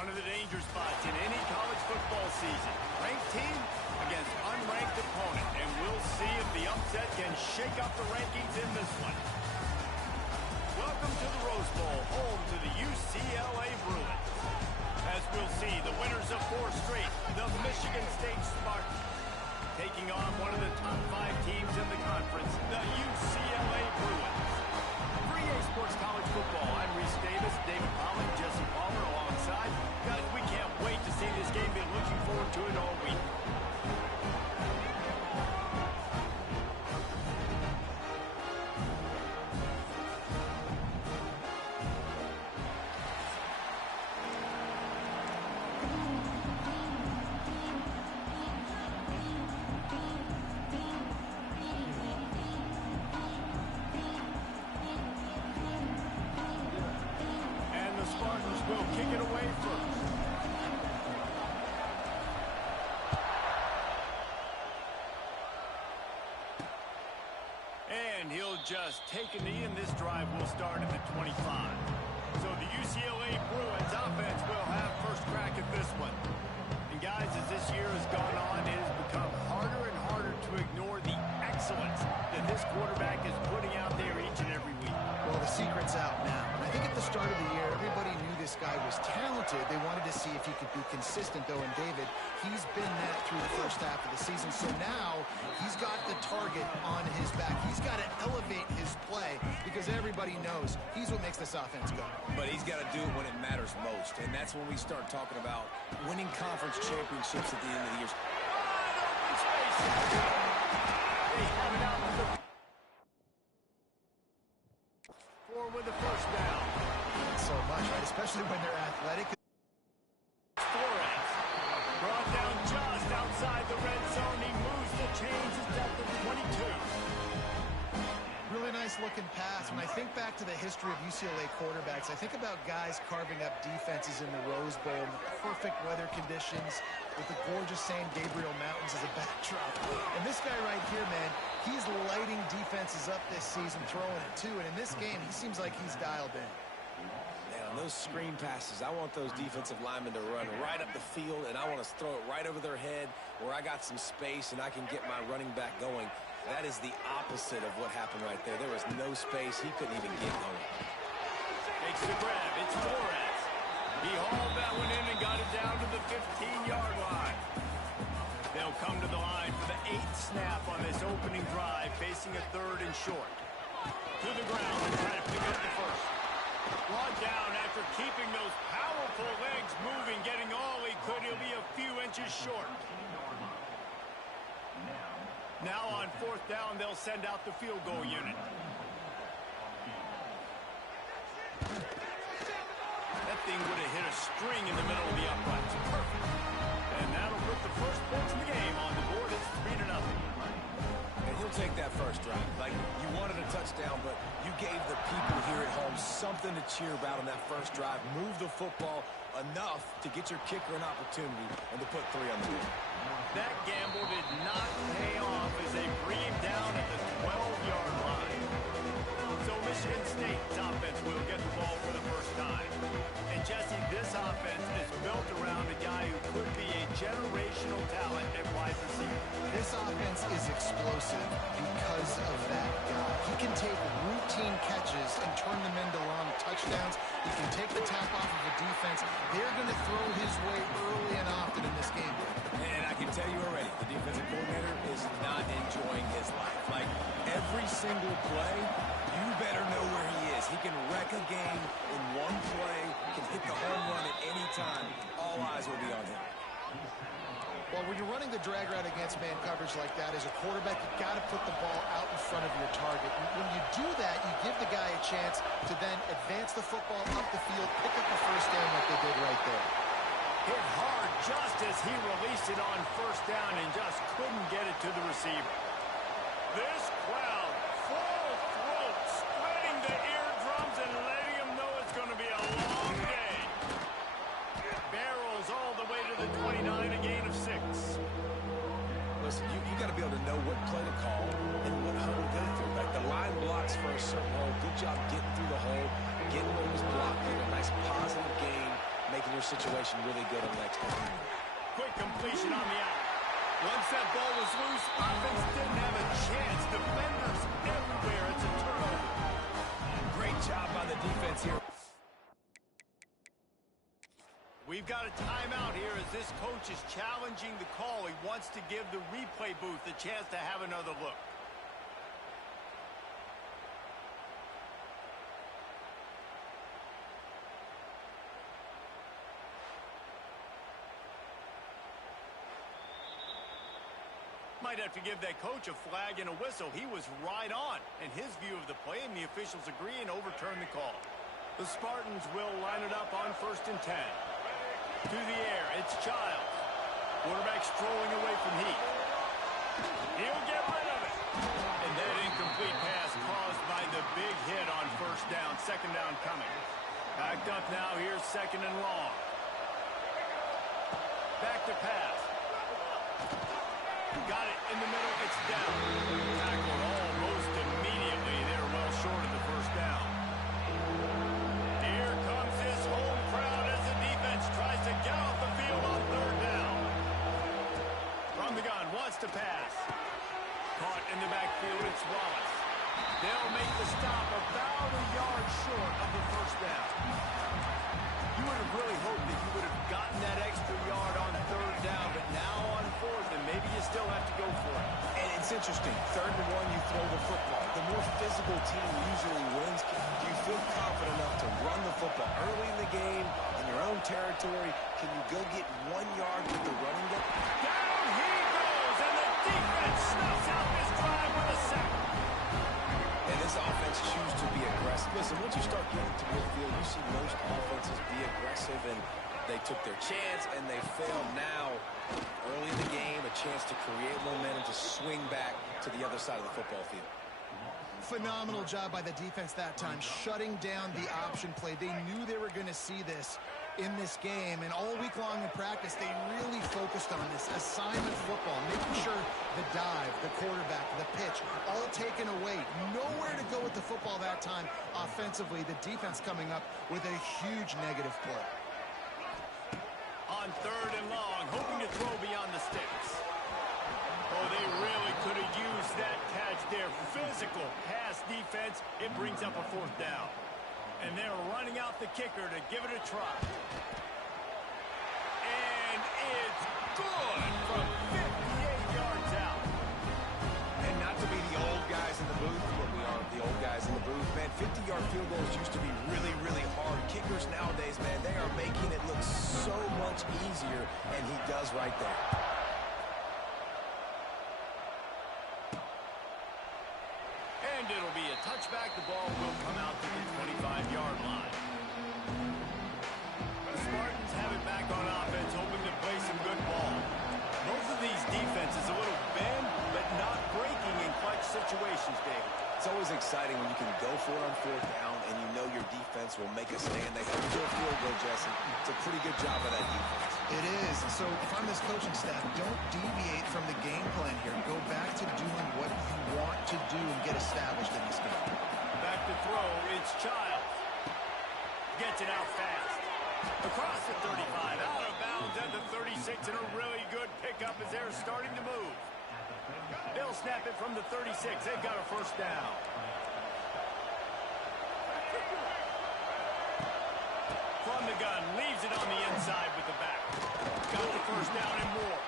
one of the danger spots in any college football season. Ranked team against unranked opponent, and we'll see if the upset can shake up the rankings in this one. Welcome to the Rose Bowl, home to the UCLA Bruins. As we'll see, the winners of 4 straight, the Michigan State Spartans, taking on one of the top 5 teams in the conference, the UCLA Bruins. For EA Sports College Football, I'm Reese Davis, David Pollock, Jesse Palmer alongside. Guys, we can't wait to see this game. Been looking forward to it all week. Will kick it away first. And he'll just take a knee, and this drive will start at the 25. So the UCLA Bruins offense will have first crack at this one. And guys, as this year has gone on, it has become harder and harder to ignore the excellence that this quarterback is putting out there each and every week. Well, the secret's out now. And I think at the start of the year, everybody knew this guy was talented. They wanted to see if he could be consistent, though, and David, he's been that through the first half of the season. So now he's got the target on his back. He's got to elevate his play because everybody knows he's what makes this offense go. But he's got to do it when it matters most, and that's when we start talking about winning conference championships at the end of the year. Open space. They have it out to the with the first down. So much, right? Especially when they're athletic. Flores brought down just outside the red zone. He moves the chains. It's at the 22. Really nice looking pass. When I think back to the history of UCLA quarterbacks, I think about guys carving up defenses in the Rose Bowl in the perfect weather conditions with the gorgeous San Gabriel Mountains as a backdrop. And this guy right here, man, he's lighting defenses up this season, throwing it too. And in this game, he seems like he's dialed in. Man, on those screen passes, I want those defensive linemen to run right up the field, and I want to throw it right over their head where I got some space and I can get my running back going. That is the opposite of what happened right there. There was no space. He couldn't even get going. Makes the grab. It's Flores. He hauled that one in and got it down to the 15-yard line. They'll come to the line for the 8th snap on this opening drive, facing a 3rd and short. To the ground and try to pick up the first. Brought down after keeping those powerful legs moving, getting all he could. He'll be a few inches short. Now on 4th down, they'll send out the field goal unit. That thing would have hit a string in the middle of the uprights. Perfect. And that'll put the first points in the game on the board. It's 3-0. And he'll take that first drive. Like, you wanted a touchdown, but you gave the people here at home something to cheer about on that first drive. Move the football enough to get your kicker an opportunity and to put 3 on the board. That gamble did not pay off as they bring him down at the 12-yard line. So Michigan State's offense will get the ball for the first time. And Jesse, this offense is built around a guy who could be a generational talent at wide receiver. This offense is explosive because of that guy. He can take routine catches and turn them into long touchdowns. He can take the top off of a defense. They're going to throw his way early and often in this game. And I can tell you already, the defensive coordinator is not enjoying his life. Like, every single play, you better know where he is. He can wreck a game in one play, can hit the home run at any time. All eyes will be on him. Well, when you're running the drag route against man coverage like that, as a quarterback, you've got to put the ball out in front of your target. When you do that, you give the guy a chance to then advance the football up the field, pick up the first down like they did right there. Hit hard just as he released it on first down and just couldn't get it to the receiver. This crowd, full throat, splitting the eardrums and letting them know it's going to be a long day. Barrels all the way to the 29, a gain of 6. Listen, you got to be able to know what play to call and what hole to go through. Like, the line blocks for a certain hole. Good job getting through the hole, getting what was blocked, getting a nice positive gain, making cover situation really good on the next one. Quick completion on the out. Once that ball was loose, offense didn't have a chance. Defenders everywhere. It's a turnover. Great job by the defense here. We've got a timeout here as this coach is challenging the call. He wants to give the replay booth a chance to have another look. Might have to give that coach a flag and a whistle. He was right on in his view of the play, and the officials agree and overturn the call. The Spartans will line it up on 1st and 10. To the air, it's Childs. Quarterback strolling away from Heath. He'll get rid of it. And that incomplete pass caused by the big hit on 1st down. 2nd down coming. Backed up now, here's 2nd and long. Back to pass. Got it in the middle, it's down. Tackled almost immediately. They're well short of the 1st down. Here comes his home crowd as the defense tries to get off the field on 3rd down. From the gun, wants to pass. Caught in the backfield, it's Wallace. They'll make the stop about a yard short of the 1st down. You would have really hoped that you would have gotten that extra yard on 3rd down, but now on 4th, and maybe you still have to go for it. And it's interesting. 3rd and 1, you throw the football. The more physical team usually wins. Do you feel confident enough to run the football early in the game, in your own territory? Can you go get 1 yard with the running game? Down he goes, and the defense snuffs out this drive with a sack. And this offense chooses to be aggressive. Listen, once you start getting to midfield, you see most offenses be aggressive, and they took their chance, and they failed. Now, early in the game, a chance to create momentum, to swing back to the other side of the football field. Phenomenal job by the defense that time, shutting down the option play. They knew they were going to see this in this game, and all week long in practice, they really focused on this assignment football, making sure the dive, the quarterback, the pitch, all taken away. Nowhere to go with the football that time offensively. The defense coming up with a huge negative play. On 3rd and long, hoping to throw beyond the sticks. Oh, they really could have used that catch there. Physical pass defense. It brings up a 4th down. And they're running out the kicker to give it a try. And it's good from 58 yards out. And not to be the old guys in the booth, but we are the old guys in the booth, man. 50-yard field goals used to be really, really hard. Kickers nowadays, man, they are making it look so much easier, and he does right there. And it'll be a touchback. The ball will come out to the 25-yard line. The Spartans have it back on offense, hoping to play some good ball. Both of these defenses a little bend, but not breaking in clutch situations, David. It's always exciting when you can go for it on 4th down, and you know your defense will make a stand. They have to go field goal, Jesse. It's a pretty good job of that defense. It is. So if I'm this coaching staff, don't deviate from the game plan here. Go back to doing what you want to do and get established in this game. Back to throw, it's Childs. Gets it out fast. Across the 35, out of bounds at the 36, and a really good pickup as they're starting to move. They'll snap it from the 36. They've got a 1st down. From the gun, leaves it on the inside with the back. Got the 1st down and more.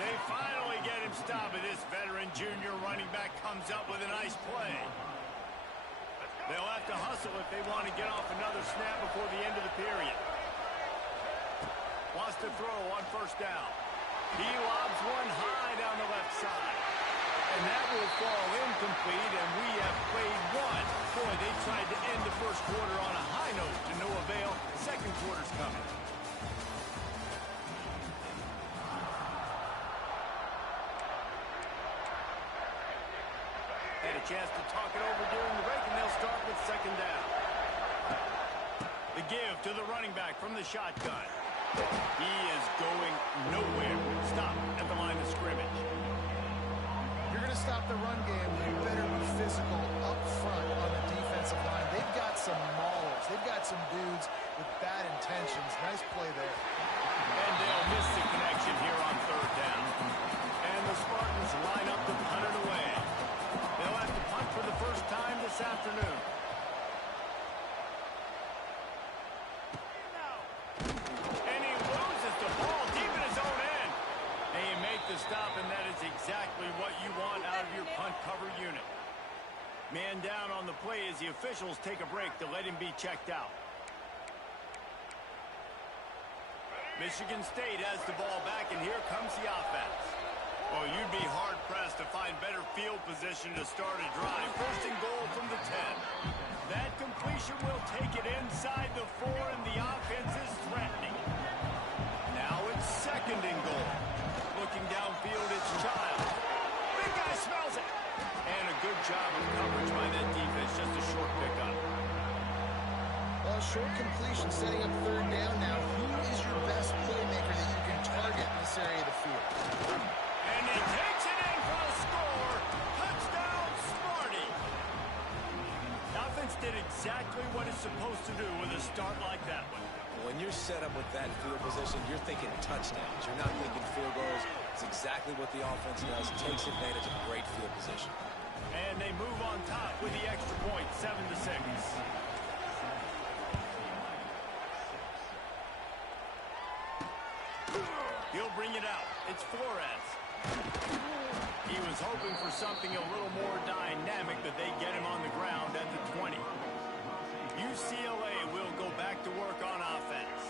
They finally get him stopped, and this veteran junior running back comes up with a nice play. They'll have to hustle if they want to get off another snap before the end of the period. Wants to throw on 1st down. He lobs one high down the left side. And that will fall incomplete, and we have played one. Boy, they tried to end the 1st quarter on a high note to no avail. 2nd quarter's coming. Had a chance to talk it over during the break, and they'll start with 2nd down. The give to the running back from the shotgun. He is going nowhere. Stop at the line of scrimmage. You're going to stop the run game. You better be physical up front on the defensive line. They've got some maulers. They've got at some dudes with bad intentions. Nice play there. And they'll miss the connection here on third down. And the Spartans line up to punt it away. They'll have to punt for the first time this afternoon. And he loses the ball deep in his own end. They make the stop, and that is exactly what you want out of your punt cover unit. Man down on the play as the officials take a break to let him be checked out. Michigan State has the ball back, and here comes the offense. Oh, you'd be hard-pressed to find better field position to start a drive. First and goal from the 10. That completion will take it inside the 4, and the offense is threatening. Now it's second and goal. Looking downfield, it's Child. Big guy smells it. And a good job of coverage by that defense. Just a short pickup. Well, short completion setting up third down now. Who is your best playmaker that you can target in this area of the field? And he takes it in for the score. Touchdown, Sparty. The offense did exactly what it's supposed to do with a start like that one. When you're set up with that field position, you're thinking touchdowns. You're not thinking field goals. It's exactly what the offense does. Takes advantage of great field position. And they move on top with the extra point, 7-6. He'll bring it out. It's Flores. He was hoping for something a little more dynamic, but they get him on the ground at the 20. UCLA will go back to work on offense.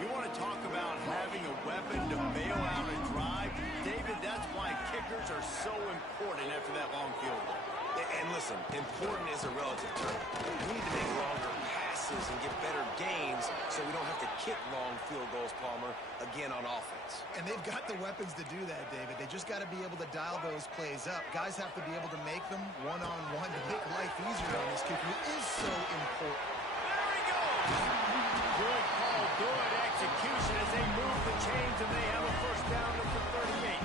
You want to talk about having a weapon to bail out a drive? David, that's why kickers are so important after that long field goal. And listen, important is a relative term. We need to make longer passes and get better gains so we don't have to kick long field goals, Palmer, again on offense. And they've got the weapons to do that, David. They just got to be able to dial those plays up. Guys have to be able to make them one-on-one to make life easier on this kicker, who is so important. There he goes! Good call, good execution as they move the chains, and they have a first down at the 38.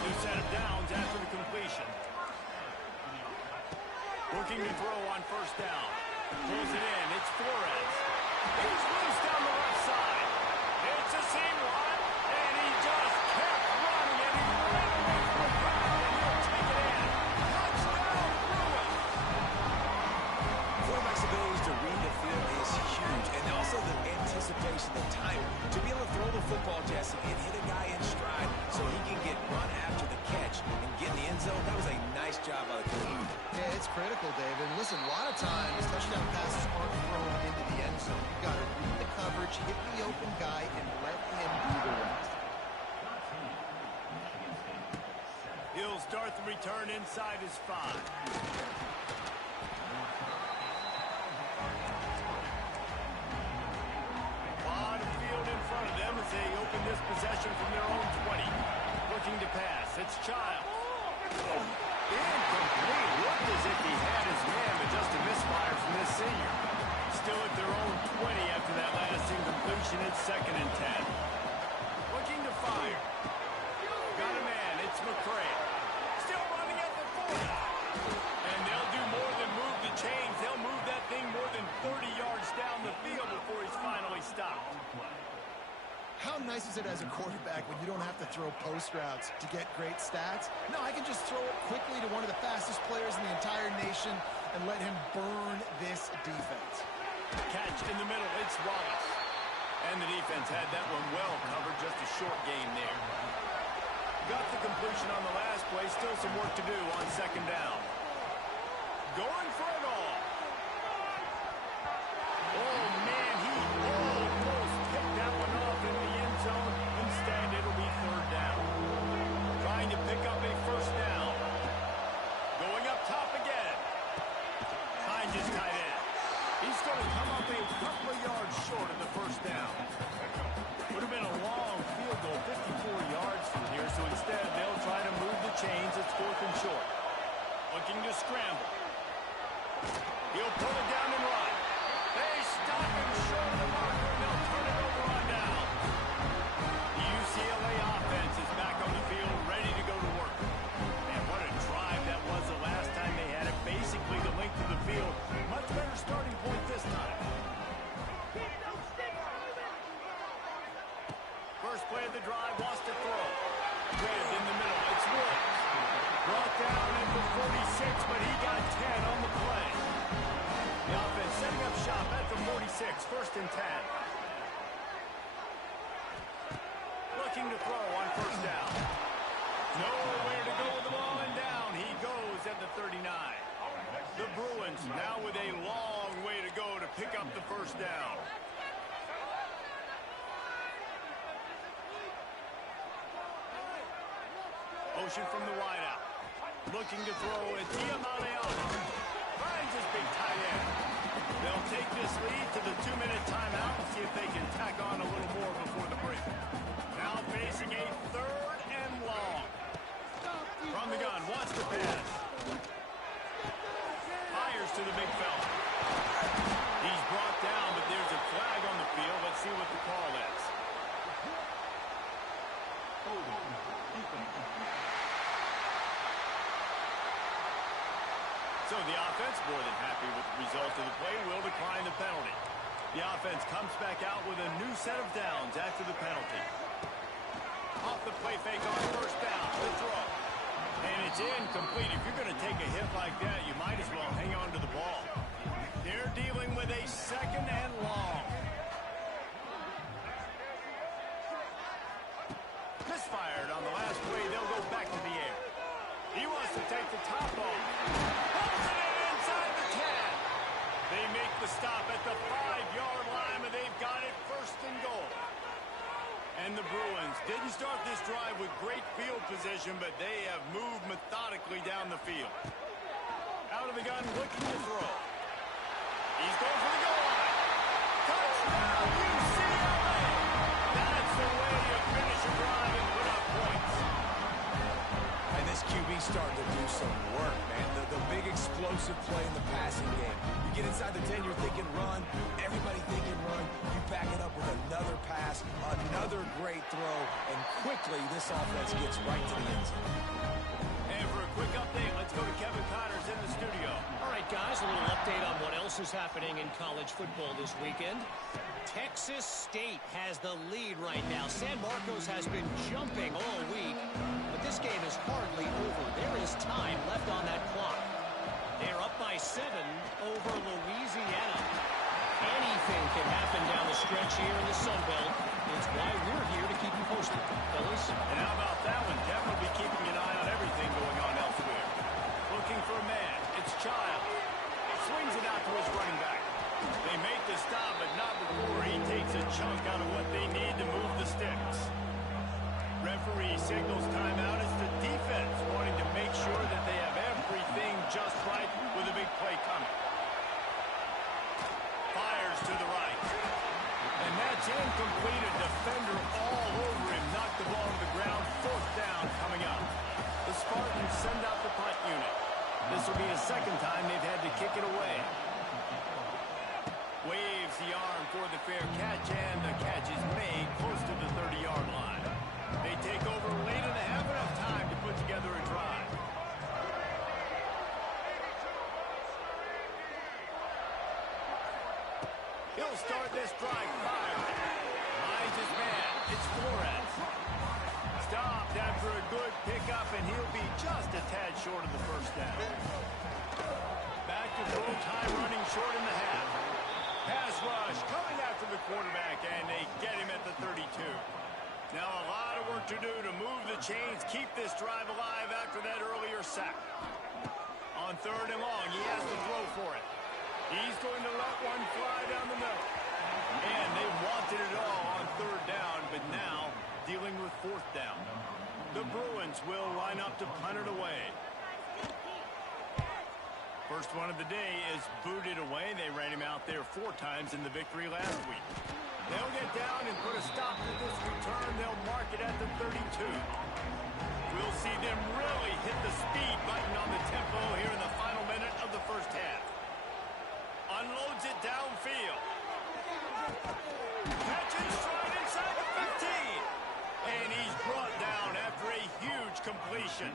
New set of downs after the completion. Looking to throw on first down. Pulls it in. It's Flores. He's loose down the left side. It's a seam run, and he just kept running, and he ran away from the crowd, and he'll take it in. Touchdown, Bruins! Quarterback's ability to read the field is huge, and also the anticipation, the time to be able to throw the football, Jesse, and hit a guy in stride so he can get run after the catch and get in the end zone. That was a nice job by the coach. Yeah, it's critical, David. And listen, a lot of times touchdown passes aren't thrown into the end zone. You've got to read the coverage, hit the open guy, and let him do the rest. He'll start the return inside his 5. Lot of field in front of them as they open this possession from their own 20. Looking to pass. It's Child. Incomplete. Looked as if he had his man, but just a misfire from this senior. Still at their own 20 after that last incompletion. It's second and 10. Looking to fire. Got a man. It's McCray. Still running at the 40. And they'll do more than move the chains. They'll move that thing more than 30 yards down the field before he's finally stopped. How nice is it as a quarterback when you don't have to throw post routes to get great stats? No, I can just throw it quickly to one of the fastest players in the entire nation and let him burn this defense. Catch in the middle. It's Wallace. And the defense had that one well covered. Just a short gain there. Got the completion on the last play. Still some work to do on second down. Going for it all. Oh, man, he almost picked that one off in the end zone. Instead, it'll be third down. Trying to pick up a first down. Going up top again. Hines is tight end. He's going to come up a couple of yards short of the first down. Would have been a long field goal, 54 yards from here, so instead they'll try to move the chains. It's fourth and short. Looking to scramble. He'll pull it down and run. They stop him short of the marker, and they'll turn it over on down. The UCLA offense is back on the field, ready to go to work. And what a drive that was the last time they had it. Basically the length of the field. Much better starting point this time. first and 10. Looking to throw on first down. Nowhere to go with the ball, and down he goes at the 39. The Bruins now with a long way to go to pick up the first down. Motion from the wideout. Looking to throw at Diamaleano. Finds his big tight end. They'll take this lead to the 2-minute timeout and see if they can tack on a little more before the break. Now facing a third and long. From the gun, wants to pass. Fires to the big fella. He's brought down, but there's a flag on the field. Let's see what the call is. So the offense, more than happy with the result of the play, will decline the penalty. The offense comes back out with a new set of downs after the penalty. Off the play fake on first down. The throw. And it's incomplete. If you're going to take a hit like that, you might as well hang on to the ball. They're dealing with a second and long. Misfired on the last play. They'll go back to the air. He wants to take the top off. Pulls it in inside the 10. They make the stop at the 5-yard line, and they've got it first and goal. And the Bruins didn't start this drive with great field position, but they have moved methodically down the field. Out of the gun, looking to throw. He's going for the goal line. Touchdown, UCLA! That's the way you finish a drive and put up points. And this QB starting to do some work, man. The big explosive play in the passing game. You get inside the 10, you're thinking run. Everybody thinking run. You back it up with another pass, another great throw, and quickly this offense gets right to the end zone. And for a quick update, let's go to Kevin Connors in the studio. All right, guys, a little update on what else is happening in college football this weekend. Texas State has the lead right now. San Marcos has been jumping all week, but this game is hardly over. There is time left on that clock. They're up by 7 over Louisiana. Anything can happen down the stretch here in the Sun Belt. It's why we're here to keep you posted, fellas. And how about that one? Kevin will be keeping an eye on everything going on elsewhere. Looking for a man. It's Child. Swings it out to his running back. They make the stop, but not before he takes a chunk out of what they need to move the sticks. Referee signals timeout as the defense wanting to make sure that they have everything just right with a big play coming. Fires to the right. And that's incomplete. A defender all over him. Knocked the ball to the ground. Fourth down coming up. The Spartans send out the punt unit. This will be the second time they've had to kick it away. Waves the arm for the fair catch, and the catch is made close to the 30-yard line. They take over late and have enough time to put together a drive. He'll start this drive fire. Finds his man. It's Flores. Stopped after a good pickup, and he'll be just a tad short of the first down. Back to throw time, running short in the half. Pass rush coming after the quarterback, and they get him at the 32. Now a lot of work to do to move the chains, keep this drive alive after that earlier sack. On third and long, he has to throw for it. He's going to let one fly down the middle. And they wanted it all on third down, but now dealing with fourth down. The Bruins will line up to punt it away. First one of the day is booted away. They ran him out there 4 times in the victory last week. They'll get down and put a stop to this return. They'll mark it at the 32. We'll see them really hit the speed button on the tempo here in the final minute of the first half. Unloads it downfield. Catches stride inside the 15. And he's brought down after a huge completion.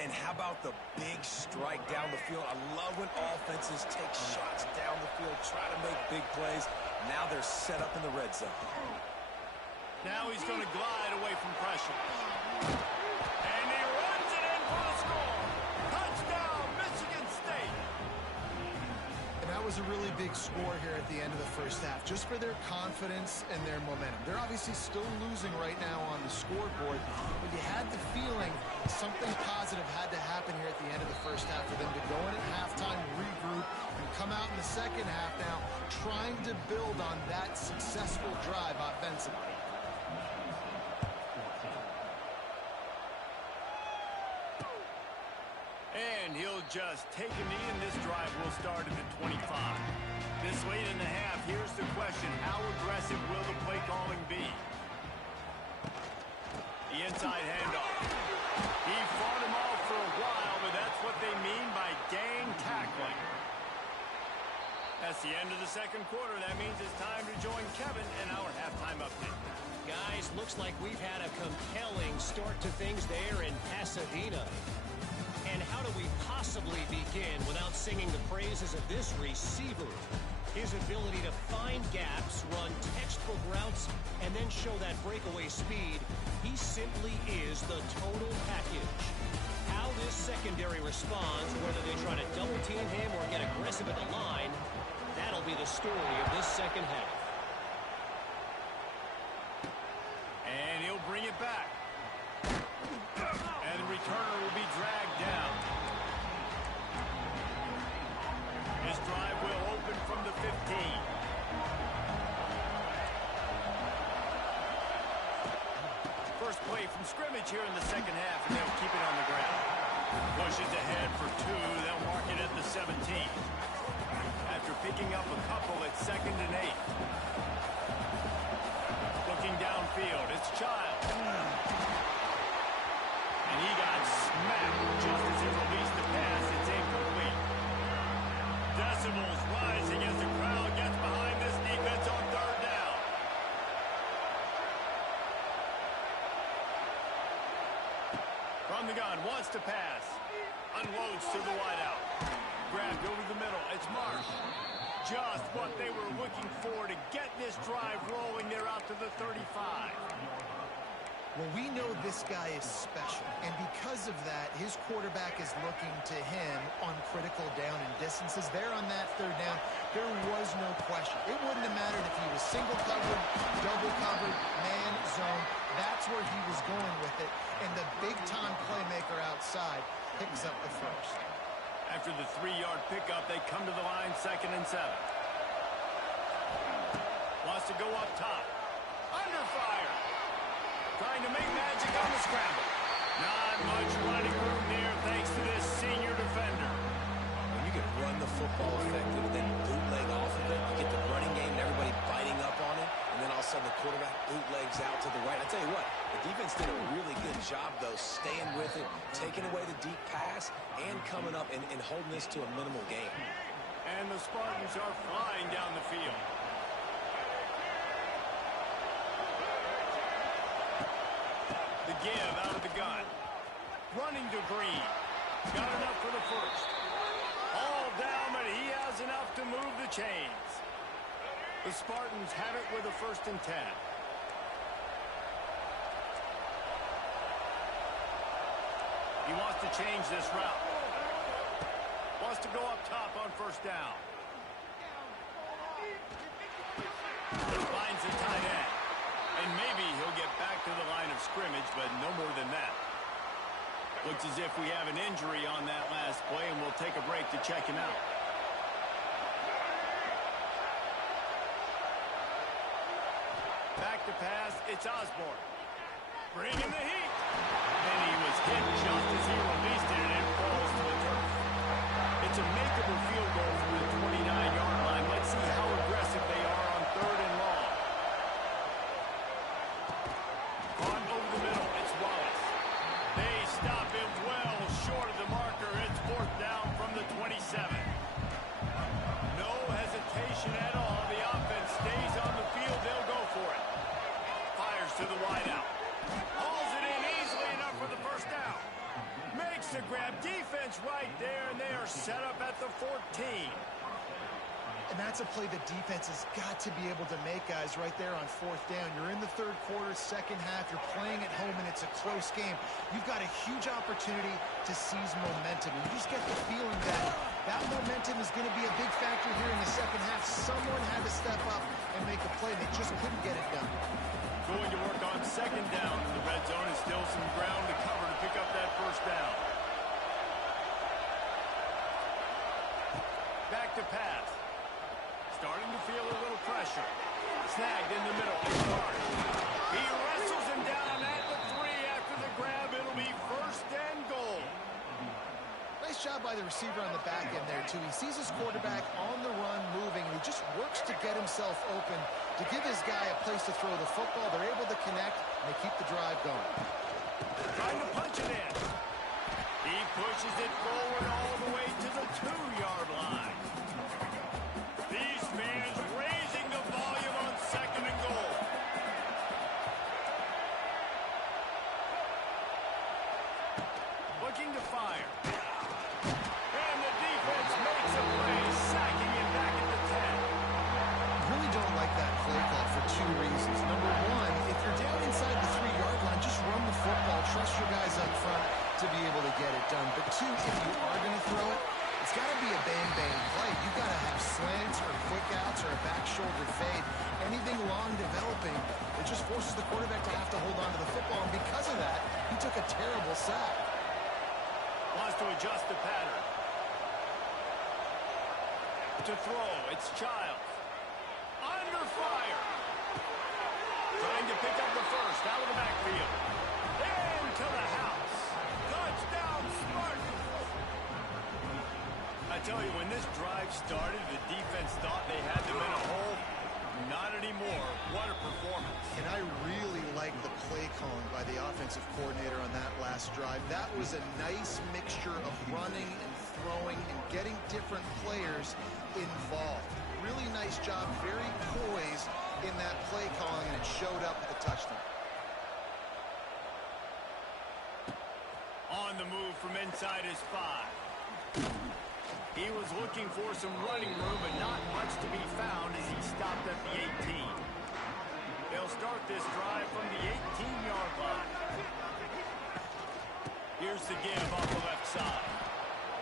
And how about the big strike down the field? I love when offenses take shots down the field, try to make big plays. Now they're set up in the red zone. Now he's going to glide away from pressure. And he runs it in for the score. Touchdown, Michigan State. And that was was a really big score here at the end of the first half, just for their confidence and their momentum. They're obviously still losing right now on the scoreboard, but you had the feeling something positive had to happen here at the end of the first half for them to go in at halftime, regroup, and come out in the second half now trying to build on that successful drive offensively. And he'll just take a knee, and this drive will start at the 25. This late in the half, here's the question. How aggressive will the play calling be? The inside handoff. He fought him off for a while, but that's what they mean by gang tackling. That's the end of the second quarter. That means it's time to join Kevin in our halftime update. Guys, looks like we've had a compelling start to things there in Pasadena. And how do we possibly begin without singing the praises of this receiver? His ability to find gaps, run textbook routes, and then show that breakaway speed. He simply is the total package. How this secondary responds, whether they try to double team him or get aggressive at the line, that'll be the story of this second half. And he'll bring it back. And the returner will be dragged down. This drive will open from the 15. First play from scrimmage here in the second half, and they'll keep it on the ground. Pushes ahead for 2. They'll mark it at the 17. After picking up a couple at 2nd and 8. Looking downfield, it's Child. And he got smacked just as he released the pass. It's incomplete. Decibels rising as the crowd gets behind this defense on 3rd down. From the gun, wants to pass. Unloads to the wideout. Grabbed over the middle. It's Marsh. Just what they were looking for to get this drive rolling. They're out to the 35. Well, we know this guy is special, and because of that, his quarterback is looking to him on critical down and distances. There on that 3rd down, there was no question. It wouldn't have mattered if he was single covered, double covered, man, zone. That's where he was going with it, and the big-time playmaker outside picks up the first. After the 3-yard pickup, they come to the line 2nd and 7. Wants to go up top. Under fire. Trying to make magic on the scramble. Not much running room there thanks to this senior defender. When you can run the football effective and then bootleg off of it, you get the running game and everybody biting up on it, and then all of a sudden the quarterback bootlegs out to the right. I tell you what, the defense did a really good job, though, staying with it, taking away the deep pass, and coming up and holding this to a minimal gain. And the Spartans are flying down the field. The give out of the gun. Running to Green. Got enough for the first. All down, but he has enough to move the chains. The Spartans have it with a 1st and 10. He wants to change this route. Wants to go up top on 1st down. Finds the tight end. And maybe he'll get back to the line of scrimmage, but no more than that. Looks as if we have an injury on that last play, and we'll take a break to check him out. Back to pass, it's Osborne. Bringing the heat. And he was hit just as he released it, and it falls to the turf. It's a makeable field goal from the 29-yard line. Let's see how aggressive they are on 3rd and long. On over the middle, it's Wallace. They stop him well short of the marker. It's 4th down from the 27. No hesitation at all. The offense stays on the field. They'll go for it. Fires to the wideout. Hauls it in easily enough for the 1st down. Makes the grab. Defense right there, and they are set up at the 14. And that's a play the defense has got to be able to make, guys, right there on fourth down. You're in the third quarter, second half. You're playing at home, and it's a close game. You've got a huge opportunity to seize momentum. And you just get the feeling that that momentum is going to be a big factor here in the second half. Someone had to step up and make a play. They just couldn't get it done. Going to work on second down in the red zone. Is still some ground to cover to pick up that first down. Back to pass. Starting to feel a little pressure. Snagged in the middle. He wrestles him down at the 3 after the grab. It'll be first and goal. Nice job by the receiver on the back end there, too. He sees his quarterback on the run moving, and he just works to get himself open to give his guy a place to throw the football. They're able to connect, and they keep the drive going. Trying to punch it in. He pushes it forward all the way to the 2-yard line. These fans raising the volume on second and goal. Looking to fire. And the defense makes a play, sacking him back at the 10. Really don't like that play call for two reasons. Number one, if you're down inside the 3-yard line, just run the football. Trust your guys up front to be able to get it done. But two, if you are going to throw it, it's got to be a bang-bang play. You've got to have slants or quick outs or a back shoulder fade. Anything long developing, it just forces the quarterback to have to hold on to the football. And because of that, he took a terrible sack. Wants to adjust the pattern. To throw, it's Childs. Under fire. Trying to pick up the first out of the backfield. Into the house. Touchdown, Spartans. I tell you, when this drive started, the defense thought they had them in a hole. Not anymore. What a performance. And I really like the play calling by the offensive coordinator on that last drive. That was a nice mixture of running and throwing and getting different players involved. Really nice job, very poised in that play calling, and it showed up with the touchdown. On the move from inside his 5. He was looking for some running room, but not much to be found as he stopped at the 18. They'll start this drive from the 18-yard line. Here's the give off the left side.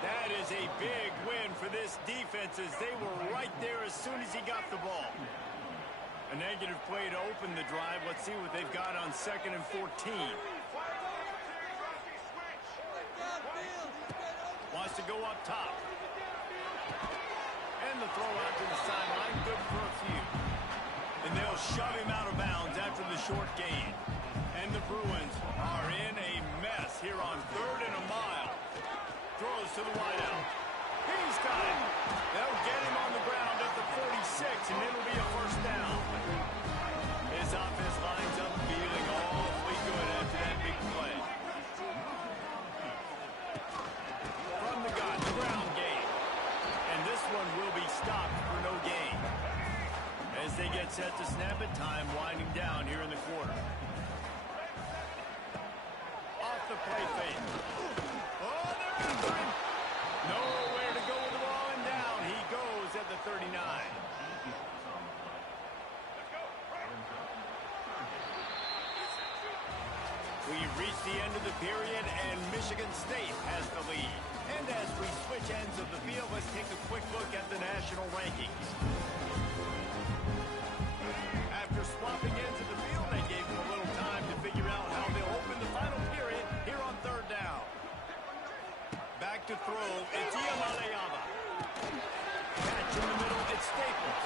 That is a big win for this defense as they were right there as soon as he got the ball. A negative play to open the drive. Let's see what they've got on 2nd and 14. Wants to go up top. And the throw out to the sideline, good for a few. And they'll shove him out of bounds after the short gain. And the Bruins are in a mess here on 3rd and a mile. Throws to the wideout. He's got it. They'll get him on the ground at the 46, and it'll be a first down. His offense lines up feeling awfully good after that big play. From the gun, the ground game. And this one will be stopped for no gain. As they get set to snap it, time winding down here in the quarter. Off the play fake. Oh, they're after him. Nowhere to go with the ball, and down he goes at the 39. We've reached the end of the period, and Michigan State has the lead. And as we switch ends of the field, let's take a quick look at the national rankings. After swapping ends of the field, they gave them a little time to figure out how they'll open the final period here on 3rd down. Back to throw, it's Iamaleava. Catch in the middle, it's Staples.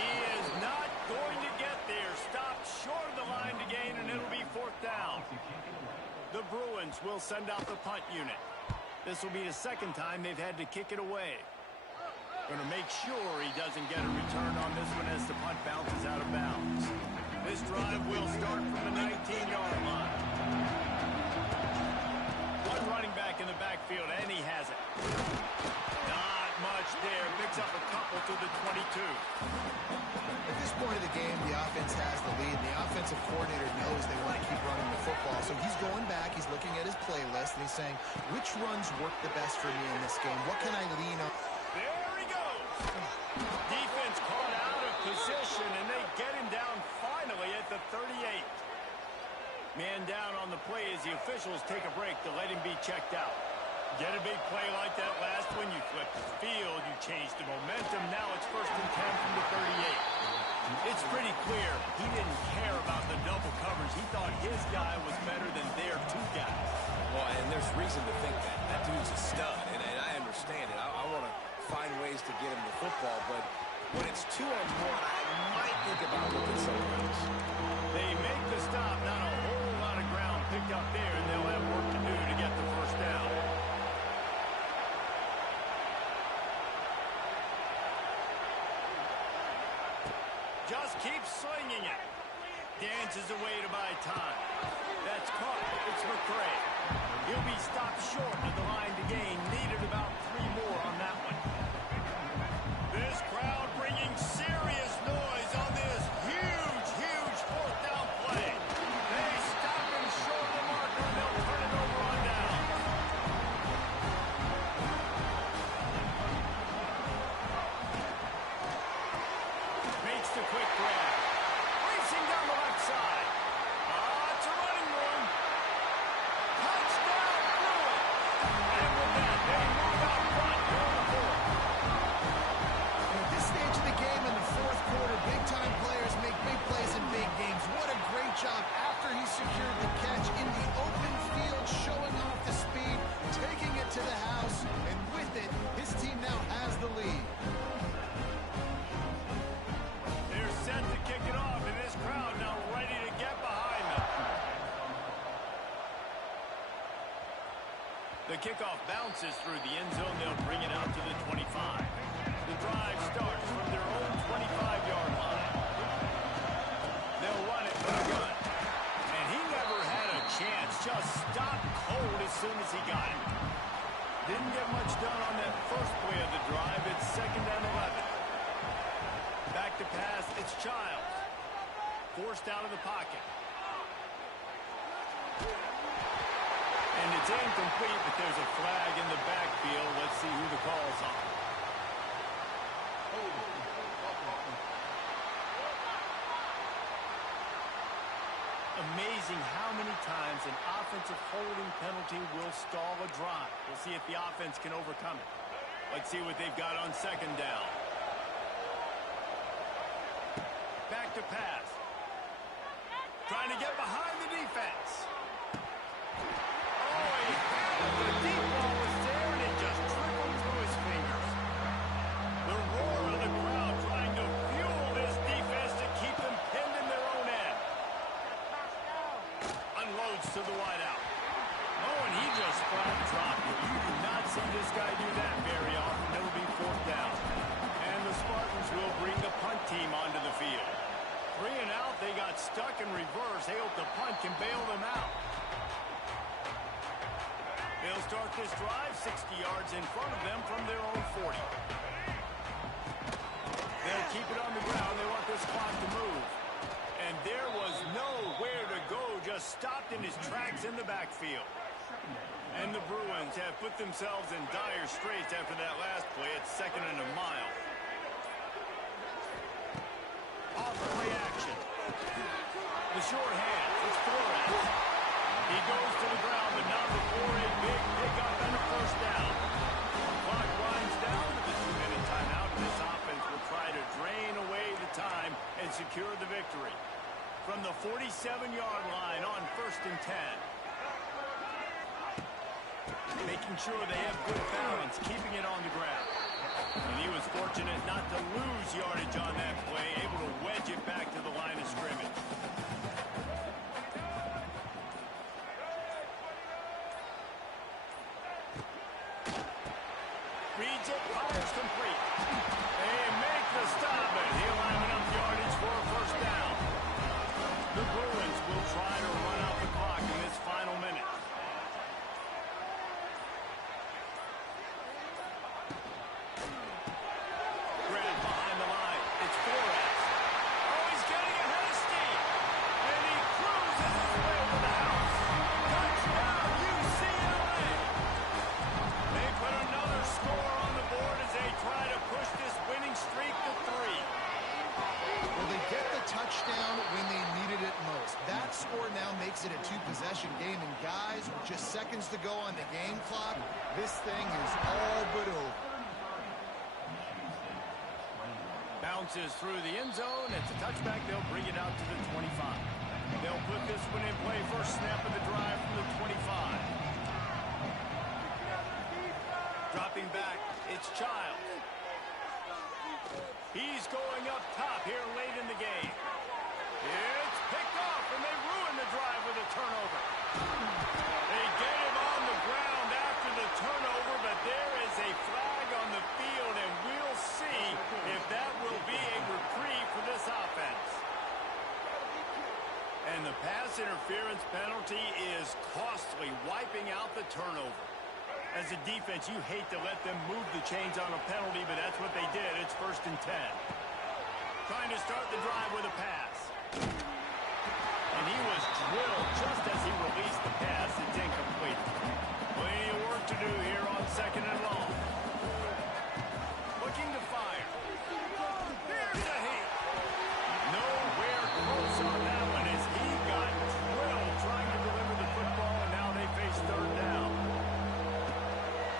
He is not going to get there. Stopped short of the line to gain, and it'll be 4th down. The Bruins will send out the punt unit. This will be the 2nd time they've had to kick it away. Going to make sure he doesn't get a return on this one as the punt bounces out of bounds. This drive will start from the 19-yard line. One running back in the backfield, and he has it. Not much there. Picks up a couple to the 22. At this point of the game, the offense has the lead. The offensive coordinator knows they want to keep running the football. So he's going back, he's looking at his playlist, and he's saying, which runs work the best for me in this game? What can I lean on? There he goes. motion, and they get him down finally at the 38. Man down on the play as the officials take a break to let him be checked out. Get a big play like that last one, you flip the field, you change the momentum. Now it's 1st and 10 from the 38. It's pretty clear he didn't care about the double coverage. He thought his guy was better than their two guys. Well, and there's reason to think that. That dude's a stud, and I understand it. I want to find ways to get him the football, but when it's 2-on-1, I might think about looking somewhere else. They make the stop, not a whole lot of ground picked up there, and they'll have work to do to get the first down. Just keeps slinging it. Dances away to buy time. That's caught. It's McCray. He'll be stopped short of the line to gain. Needed about 3 more on that one. This crowd bringing serious noise on this huge, huge 4th down play. They stop him short of the marker, and they'll turn it over on down. Makes the quick grab. Racing down the left side. It's a running one. Touchdown, Bruins. And with that, they move out front here in the 4th. At this stage of the game in the 4th quarter, big-time players make big plays in big games. What a great job after he secured the catch in the open field, showing off the speed, taking it to the house, and with it, his team now has the lead. They're set to kick it off, and this crowd now ready to get behind them. The kickoff bounces through the end zone. They'll bring it out to the 25. The drive starts from their own 25-yard line. They'll run it from the gun. And he never had a chance. Just stopped cold as soon as he got it. Didn't get much done on that first play of the drive. It's 2nd and 11. Back to pass, it's Childs. Forced out of the pocket. And it's incomplete, but there's a flag in the backfield. Let's see who the call's on. Amazing how many times an offensive holding penalty will stall a drive. We'll see if the offense can overcome it. Let's see what they've got on 2nd down. Back to pass. Trying to get behind the defense. Oh, he had it. The deep ball was there, and it just trickled through his fingers. The roar of the crowd trying to fuel this defense to keep them pinned in their own end. Unloads to the wideout. Oh, and he just flat dropped it. You do not see this guy do that very often. It'll be 4th down. And the Spartans will bring the punt team onto the field. 3 and out, they got stuck in reverse. They hope the punt can bail them out. They'll start this drive 60 yards in front of them from their own 40. They'll keep it on the ground. They want this clock to move. And there was nowhere to go, just stopped in his tracks in the backfield. And the Bruins have put themselves in dire straits after that last play. It's 2nd and a mile. Off play action. The short hand. It's Flores. He goes to the ground, but not before a big pickup and a 1st down. Clock winds down to the 2-minute timeout, and this offense will try to drain away the time and secure the victory. From the 47-yard line on 1st and 10. Making sure they have good balance, keeping it on the ground. And he was fortunate not to lose yardage on that play, able to wedge it back to the line of scrimmage. Reads it, fires complete. They make the stop, but he'll have enough yardage for a 1st down. The Bruins will try to run out the clock in this final minute. Grab behind the line. It's touchdown when they needed it most. That score now makes it a two-possession game, and guys, with just seconds to go on the game clock, this thing is all but over. Bounces through the end zone. It's a touchback. They'll bring it out to the 25. They'll put this one in play. First snap of the drive from the 25. Dropping back, it's Childs. He's going up top here late in the game. It's picked off, and they ruin the drive with a turnover. They get him on the ground after the turnover, but there is a flag on the field, and we'll see if that will be a reprieve for this offense. And the pass interference penalty is costly, wiping out the turnover. As a defense, you hate to let them move the chains on a penalty, but that's what they did. It's 1st and 10. Trying to start the drive with a pass. And he was drilled just as he released the pass. It's incomplete. Plenty of work to do here on 2nd and long. Looking to fire. Here's a hit. Nowhere close on that one as he got drilled trying to deliver the football, and now they face 3rd down.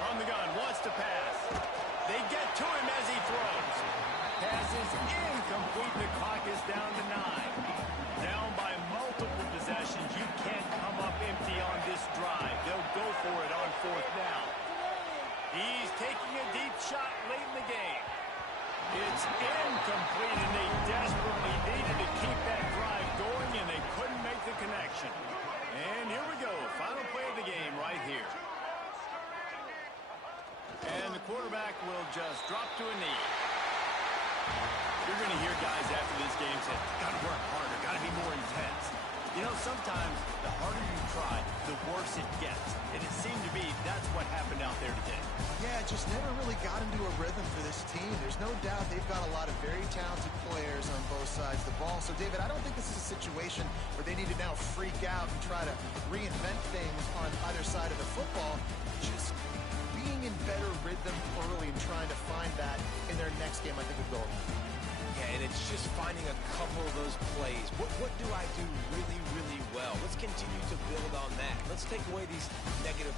On the gun, wants to pass. They get to him as he throws. Pass is incomplete. The clock is down to 9. Down by multiple possessions. You can't come up empty on this drive. They'll go for it on 4th down. He's taking a deep shot late in the game. It's incomplete, and they desperately needed to keep that drive going, and they couldn't make the connection. And here we go. Final play of the game right here. And the quarterback will just drop to a knee. You're going to hear guys after this game say, got to work harder, got to be more intense. You know, sometimes the harder you try, the worse it gets. And it seemed to be that's what happened out there today. Yeah, just never really got into a rhythm for this team. There's no doubt they've got a lot of very talented players on both sides of the ball. So, David, I don't think this is a situation where they need to now freak out and try to reinvent things on either side of the football. Just being in better rhythm early and trying to find that in their next game, I think, would go. Yeah, and it's just finding a couple of those plays. What do I do really, really well? Let's continue to build on that. Let's take away these negative...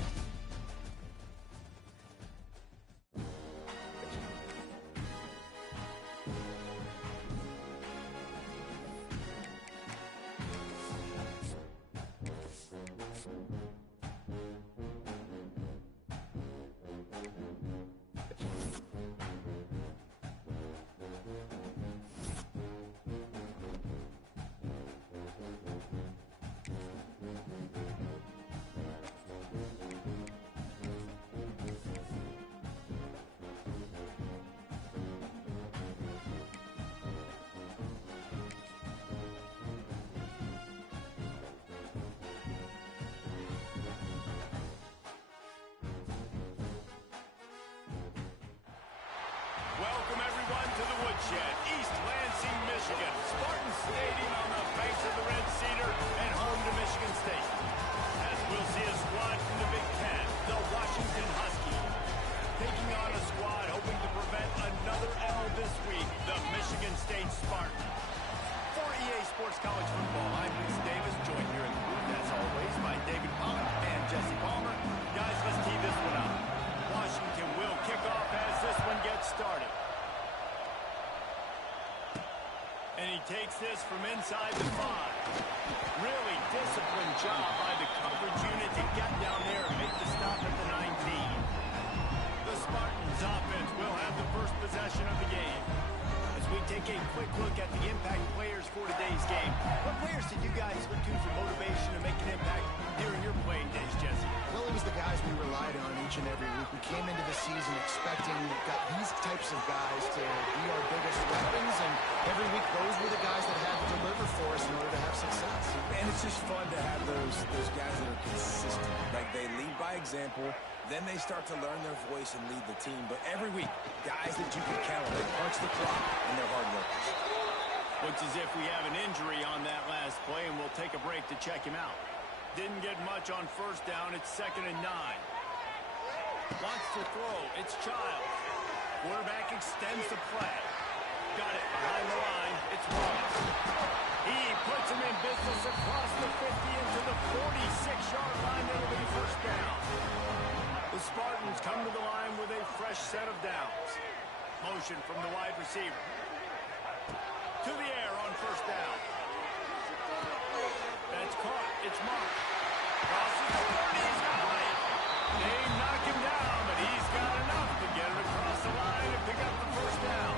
Welcome, everyone, to the Woodshed, East Lansing, Michigan. Spartan Stadium on the banks of the Red Cedar and home to Michigan State. As we'll see a squad from the Big Ten, the Washington Huskies, taking on a squad hoping to prevent another L this week, the Michigan State Spartans. For EA Sports College Football, I'm Reese Davis, joined here in the booth, as always, by David Palmer and Jesse Palmer. Guys, let's tee this one up. Washington will kick off as this one gets started. And he takes this from inside the 5. Really disciplined job by the coverage unit to get down there and make the stop at the 19. The Spartans offense will have the first possession of the game. As we take a quick look at the impact players for today's game, what players did you guys look to for motivation to make an impact during your playing days, Jesse? Well, it was the guys we relied on each and every week. We came into the season expecting these types of guys to be our biggest weapons, and every week those were the guys that had to deliver for us in order to have success. And it's just fun to have those guys that are consistent. Like, they lead by example, then they start to learn their voice and lead the team. But every week, guys that you can count on, they punch the clock, and they're hard workers. Looks as if we have an injury on that last play, and we'll take a break to check him out. Didn't get much on first down. It's 2nd and 9. Wants to throw. It's Childs. Quarterback extends the play. Got it behind the line. It's Ross. motion from the wide receiver. To the air on first down. That's caught. It's marked. Crosses the 30. He's got it. They knock him down, but he's got enough to get it across the line and pick up the first down.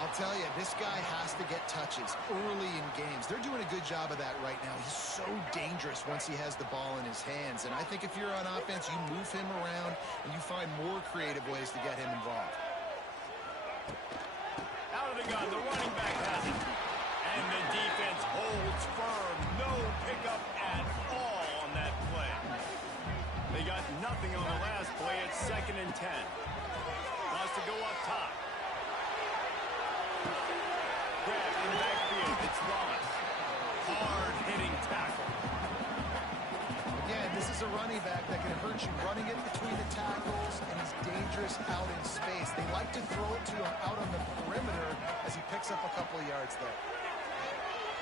I'll tell you, this guy has to get touches early in games. They're doing a good job of that right now. He's so dangerous once he has the ball in his hands. And I think if you're on offense, you move him around and you find more creative ways to get him involved. Out of the gun, the running back has it. And the defense holds firm. No pickup at all on that play. They got nothing on the last play. It's 2nd and 10. Wants to go up top. Grab in the backfield. It's Wallace. Hard-hitting tackle. Again, this is a running back that can hurt you running it between the tackles, and he's dangerous out in space. They like to throw it to him out on the perimeter as he picks up a couple of yards there.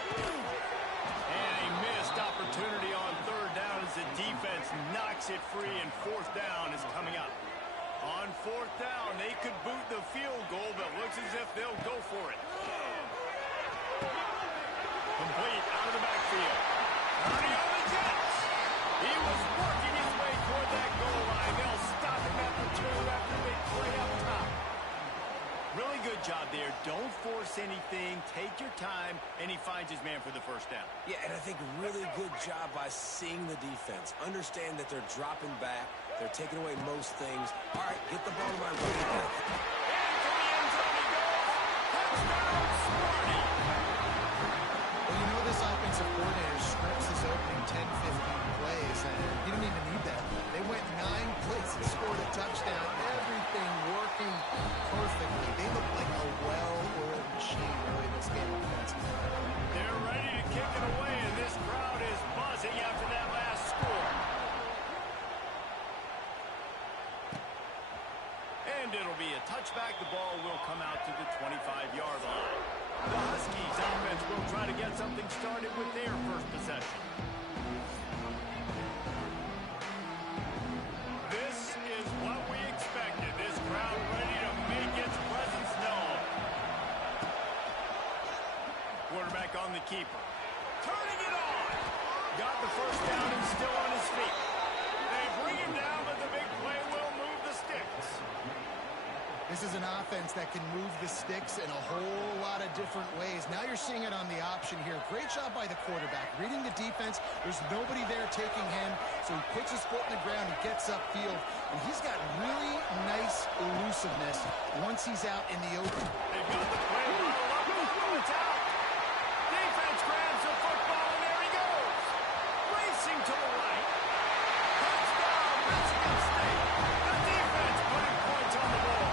And a missed opportunity on 3rd down as the defense knocks it free, and 4th down is coming up. On 4th down, they could boot the field goal, but looks as if they'll go for it. Complete out of the backfield. Turning on the Jets. He was working his way toward that goal line. They'll stop him at the 2 after they play up top. Really good job there. Don't force anything. Take your time, and he finds his man for the first down. Yeah, and I think really good job by seeing the defense. Understand that they're dropping back. They're taking away most things. All right, get the ball to my running back. And to the end zone he goes. Touchdown, Smarty. Well, you know this offensive coordinator scripts his opening 10, 15 plays, and he didn't even need that. They went 9 plays and scored a touchdown. Everything working perfectly. They look like a well-oiled machine early in this game offensively. They're ready to kick it away, and this crowd is buzzing after that last score. And it'll be a touchback. The ball will come out to the 25-yard line. The Huskies offense will try to get something started with their first possession. This is what we expected. This crowd ready to make its presence known. Quarterback on the keeper. Turning it on. Got the first down and still on his feet. They bring him down, but the big play will move the sticks. This is an offense that can move the sticks in a whole lot of different ways. Now you're seeing it on the option here. Great job by the quarterback. Reading the defense, there's nobody there taking him, so he puts his foot in the ground, he gets upfield, and he's got really nice elusiveness once he's out in the open. They've got the play ball up, it's out. Defense grabs the football, and there he goes. Racing to the right. Touchdown, Michigan State. The defense putting points on the board.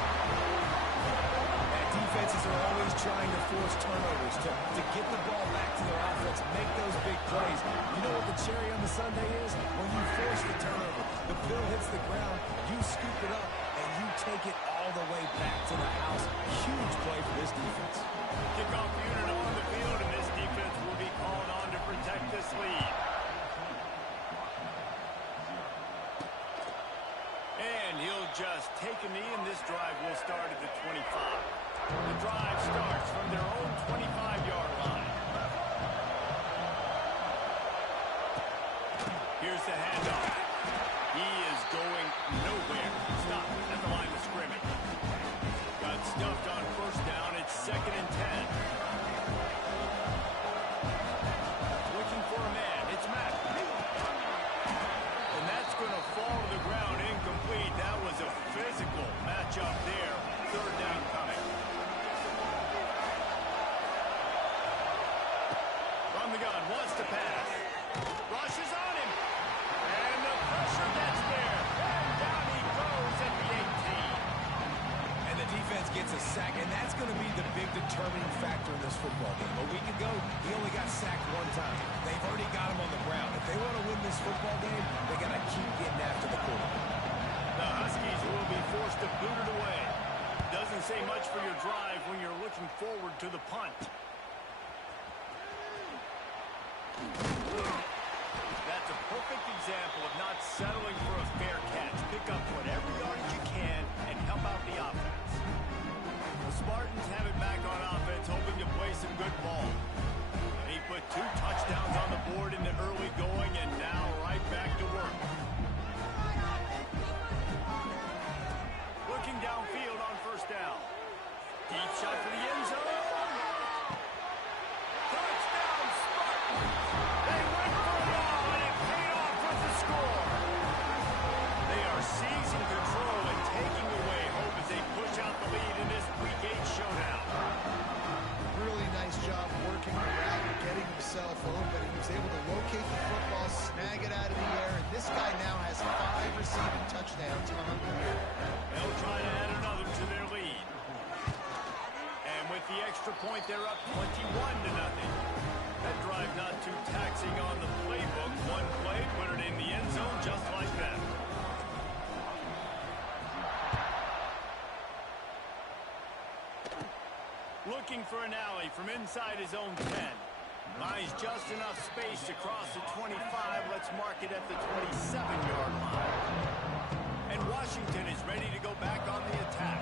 Defenses are always trying to force turnovers to get the ball back to their offense, make those big plays. You know what the cherry on the sundae is? When you force the turnover, the bill hits the ground, you scoop it up, and you take it all the way back to the house. Huge play for this defense. Kickoff unit on the field, and this defense will be called on to protect this lead. And he'll just take a knee, and this drive will start at the 25. The drive starts from their own 25-yard line. Here's the handoff. He is going nowhere. Stop at the line of scrimmage. Got stuffed on first down. It's 2nd and 10. Looking for a man. It's Matt. And that's going to fall to the ground incomplete. That was a physical matchup there. 3rd down coming. From the gun, wants to pass. Rushes on him. And the pressure gets there. And down he goes at the 18. And the defense gets a sack, and that's going to be the big determining factor in this football game. A week ago, he only got sacked 1 time. They've already got him on the ground. If they want to win this football game, they got to keep getting after the quarterback. The Huskies will be forced to boot it away. Doesn't say much for your drive when you're looking forward to the punt. That's a perfect example of not settling for a fair catch. Pick up whatever yardage you can and help out the offense. Spartans have it back on offense, hoping to play some good ball. He put 2 touchdowns on the board in the early going, and now right back to work. Looking downfield on first down. Deep shot for the end zone. Touchdown, Spartans! They went for it all, and it paid off with the score. They are seizing control and taking away hope as they push out the lead in this Week 8 showdown. Really nice job working the route and getting himself open. He was able to locate the football, snag it out of the air, and this guy now has 5 receiving touchdowns on the year. They'll try to add another to their lead. And with the extra point, they're up 21-0. That drive not too taxing on the playbook. One play, put it in the end zone just like that. Looking for an alley from inside his own 10. Buys just enough space to cross the 25. Let's mark it at the 27-yard line. And Washington is ready to go back on the attack.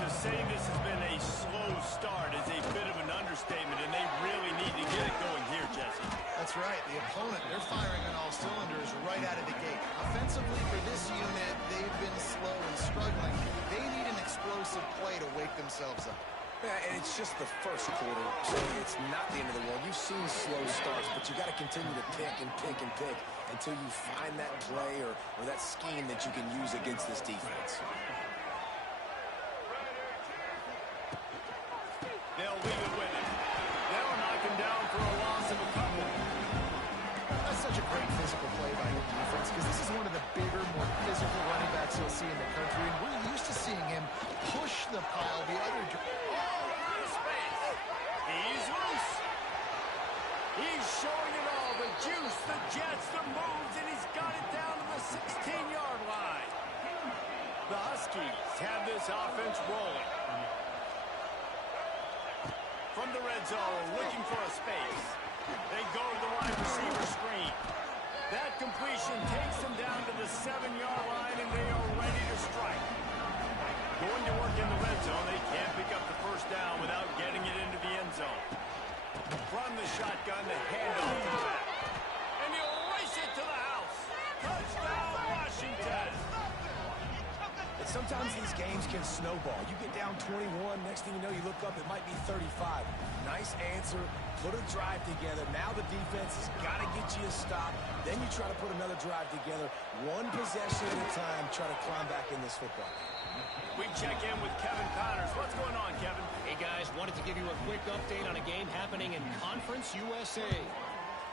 To say this has been a slow start is a bit of an understatement, and they really need to get it going here, Jesse. That's right. The opponent, they're firing on all cylinders right out of the gate. Offensively, for this unit, they've been slow and struggling. They need an explosive play to wake themselves up. Yeah, and it's just the first quarter, so it's not the end of the world. You've seen slow starts, but you got to continue to pick and pick and pick until you find that play or that scheme that you can use against this defense. They'll leave it with him. They'll knock him down for a loss of a couple. That's such a great physical play by the defense because this is one of the bigger, more physical running backs you'll see in the country, and we're used to seeing him push the pile the other direction. He's loose. He's showing it all. The juice, the jets, the moves, and he's got it down to the 16-yard line. The Huskies have this offense rolling. From the red zone, looking for a space. They go to the wide receiver screen. That completion takes them down to the 7-yard line, and they are ready to strike. Going to work in the red zone, they can't pick up the first down without getting it into the end zone. From the shotgun, the handoff to the back. And he'll race it to the house. Touchdown, Washington. And sometimes these games can snowball. You get down 21, next thing you know, you look up, it might be 35. Nice answer, put a drive together. Now the defense has got to get you a stop. Then you try to put another drive together. One possession at a time, try to climb back in this football. We check in with Kevin Connors. What's going on, Kevin? Hey, guys, wanted to give you a quick update on a game happening in Conference USA.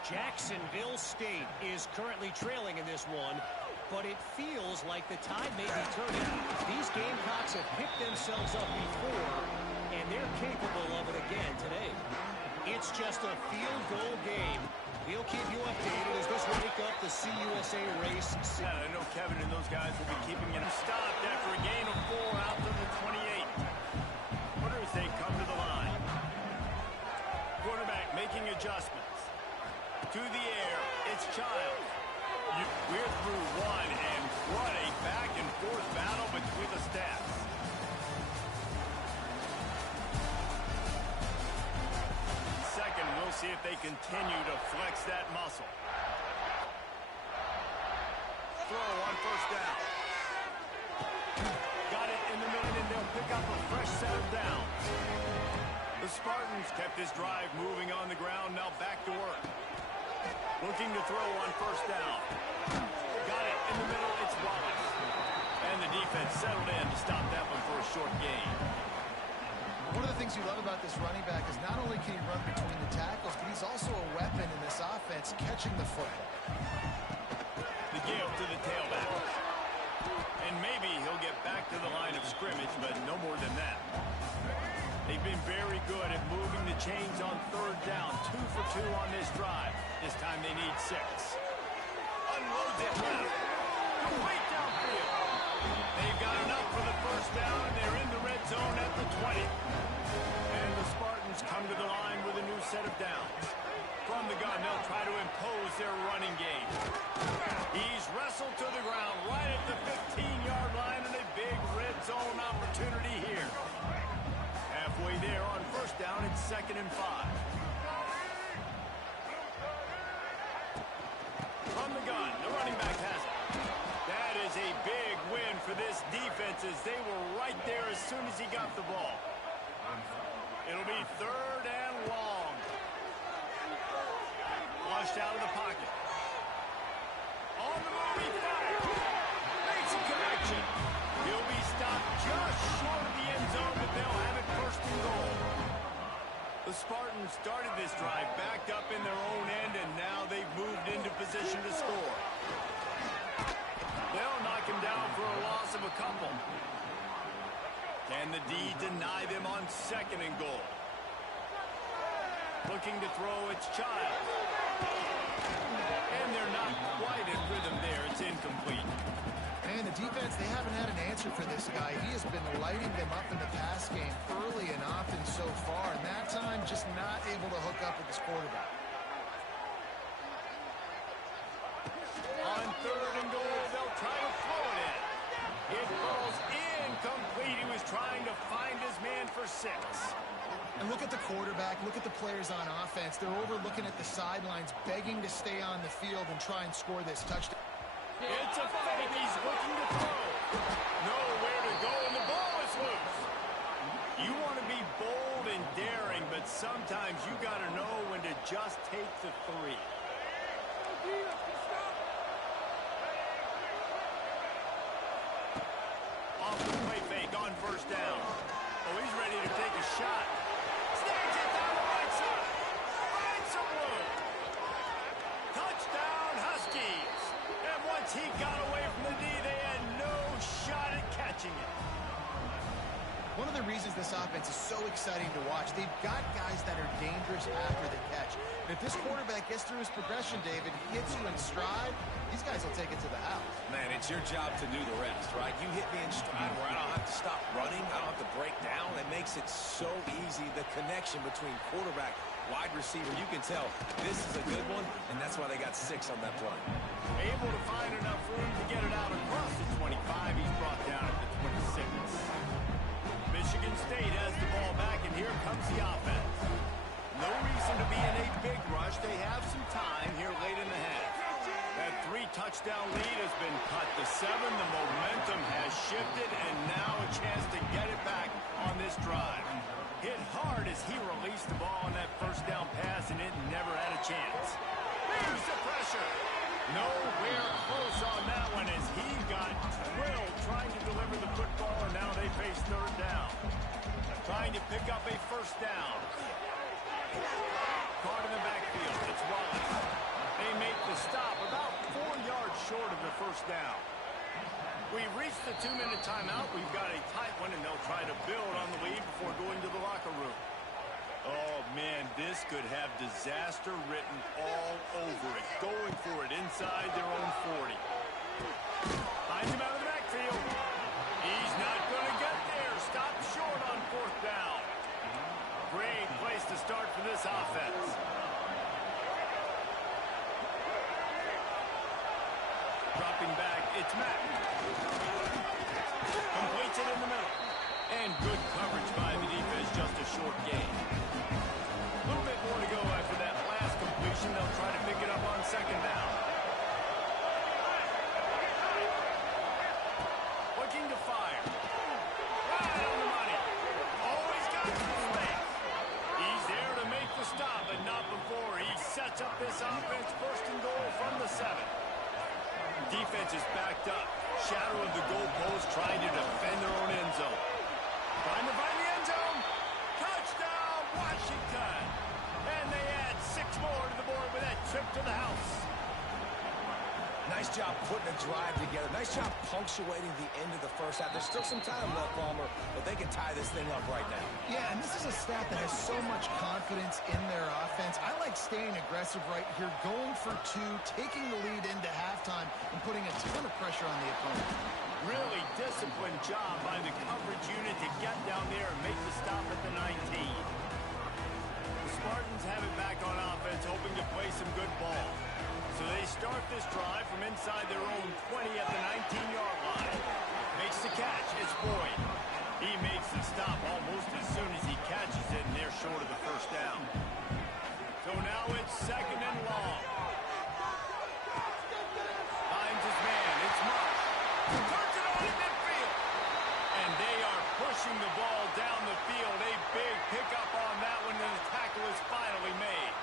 Jacksonville State is currently trailing in this one, but it feels like the tide may be turning. These Gamecocks have picked themselves up before, and they're capable of it again today. It's just a field goal game. We'll keep you updated as this wake up the CUSA race. Yeah, I know Kevin and those guys will be keeping him stopped after a gain of 4 out to the 28. Wonder as they come to the line. Quarterback making adjustments. To the air, it's Child. We're through one, and what a back-and-forth battle between the staffs. Second, we'll see if they continue to flex that muscle. Throw on first down. Got it in the middle, and they'll pick up a fresh set of downs. The Spartans kept this drive moving on the ground, now back to work. Looking to throw on first down. Got it in the middle, it's Wallace. And the defense settled in to stop that one for a short gain. One of the things you love about this running back is not only can he run between the tackles, but he's also a weapon in this offense, catching the football. The give to the tailback. And maybe he'll get back to the line of scrimmage, but no more than that. They've been very good at moving the chains on third down. 2 for 2 on this drive. This time they need 6. Unloads it left. Complete downfield. They've got enough for the first down, and they're in the red zone at the 20. And the Spartans come to the line with a new set of downs. From the gun, they'll try to impose their running game. He's wrestled to the ground right at the 15-yard line, and a big red zone opportunity here. halfway there on first down. It's 2nd and 5. From the gun, the running back has it. That is a big win for this defense as they were right there as soon as he got the ball. It'll be 3rd and long. Flushed out of the pocket. On the move, he fires. Makes a connection. He'll be stopped just short of the end zone, but they'll have it 1st and goal. The Spartans started this drive backed up in their own end, and now they've moved into position to score. They'll knock him down for a loss of a couple. Can the D deny them on 2nd and goal? Looking to throw, it's Child. And they're not quite in rhythm there. It's incomplete. Man, the defense, they haven't had an answer for this guy. He has been lighting them up in the pass game early and often so far, and that time just not able to hook up with his quarterback. On 3rd and goal, they'll try to throw it in. It falls incomplete. He was trying to find his man for 6. And look at the quarterback, look at the players on offense. They're over looking at the sidelines, begging to stay on the field and try and score this touchdown. It's a fake. He's looking to throw. Nowhere to go, and the ball is loose. You want to be bold and daring, but sometimes you got to know when to just take the 3. Off the play fake on 1st down. Oh, he's ready to take a shot. Snags it down the right side. Finds some room. Touchdown, Huskies. And once he got away from the D, they had no shot at catching it. One of the reasons this offense is so exciting to watch, they've got guys that are dangerous after the catch. And if this quarterback gets through his progression, David, he hits you in stride, these guys will take it to the house. Man, it's your job to do the rest, right? You hit me in stride where I don't have to stop running. I don't have to break down. It makes it so easy, the connection between quarterback, wide receiver. You can tell this is a good one, and that's why they got 6 on that play. Able to find enough room to get it out across the 25. He's brought down at the 26. Michigan State has the ball back, and here comes the offense. No reason to be in a big rush. They have some time here late in the half. That 3-touchdown lead has been cut to 7. The momentum has shifted, and now a chance to get it back on this drive. Hit hard as he released the ball on that 1st down pass, and it never had a chance. Here's the pressure. Nowhere close on that one as he got drilled trying to deliver the football, and now they face 3rd down. Trying to pick up a 1st down. Caught in the backfield. It's Wallace. They make the stop about 4 yards short of the 1st down. We've reached the 2-minute timeout. We've got a tight one, and they'll try to build on the lead before going to the locker room. Oh, man, this could have disaster written all over it. Going for it inside their own 40. Finds him out of the backfield. He's not going to get there. Stopped short on 4th down. Great place to start for this offense. Dropping back, it's Mack. Completes it in the middle. And good coverage by the defense, just a short gain. A little bit more to go after that last completion. They'll try to pick it up on 2nd down. Looking to fire. Right on the money. Always got some space. He's there to make the stop, but not before. He sets up this offense 1st and goal from the 7. Defense is backed up. Shadow of the goalpost trying to defend their own end zone. Trying to find the end zone. Touchdown, Washington. And they add 6 more to the board with that trip to the house. Nice job putting a drive together. Nice job punctuating the end of the 1st half. There's still some time left, Palmer, but they can tie this thing up right now. Yeah, and this is a staff that has so much confidence in their offense. I like staying aggressive right here, going for 2, taking the lead into halftime, and putting a ton of pressure on the opponent. Really disciplined job by the coverage unit to get down there and make the stop at the 19. The Spartans have it back on offense, hoping to play some good ball. So they start this drive from inside their own 20 at the 19-yard line. Makes the catch. It's Boyd. He makes the stop almost as soon as he catches it, and they're short of the first down. So now it's second and long. Finds his man. It's Marsh. Turns it on in midfield. And they are pushing the ball down the field. A big pickup on that one, and the tackle is finally made.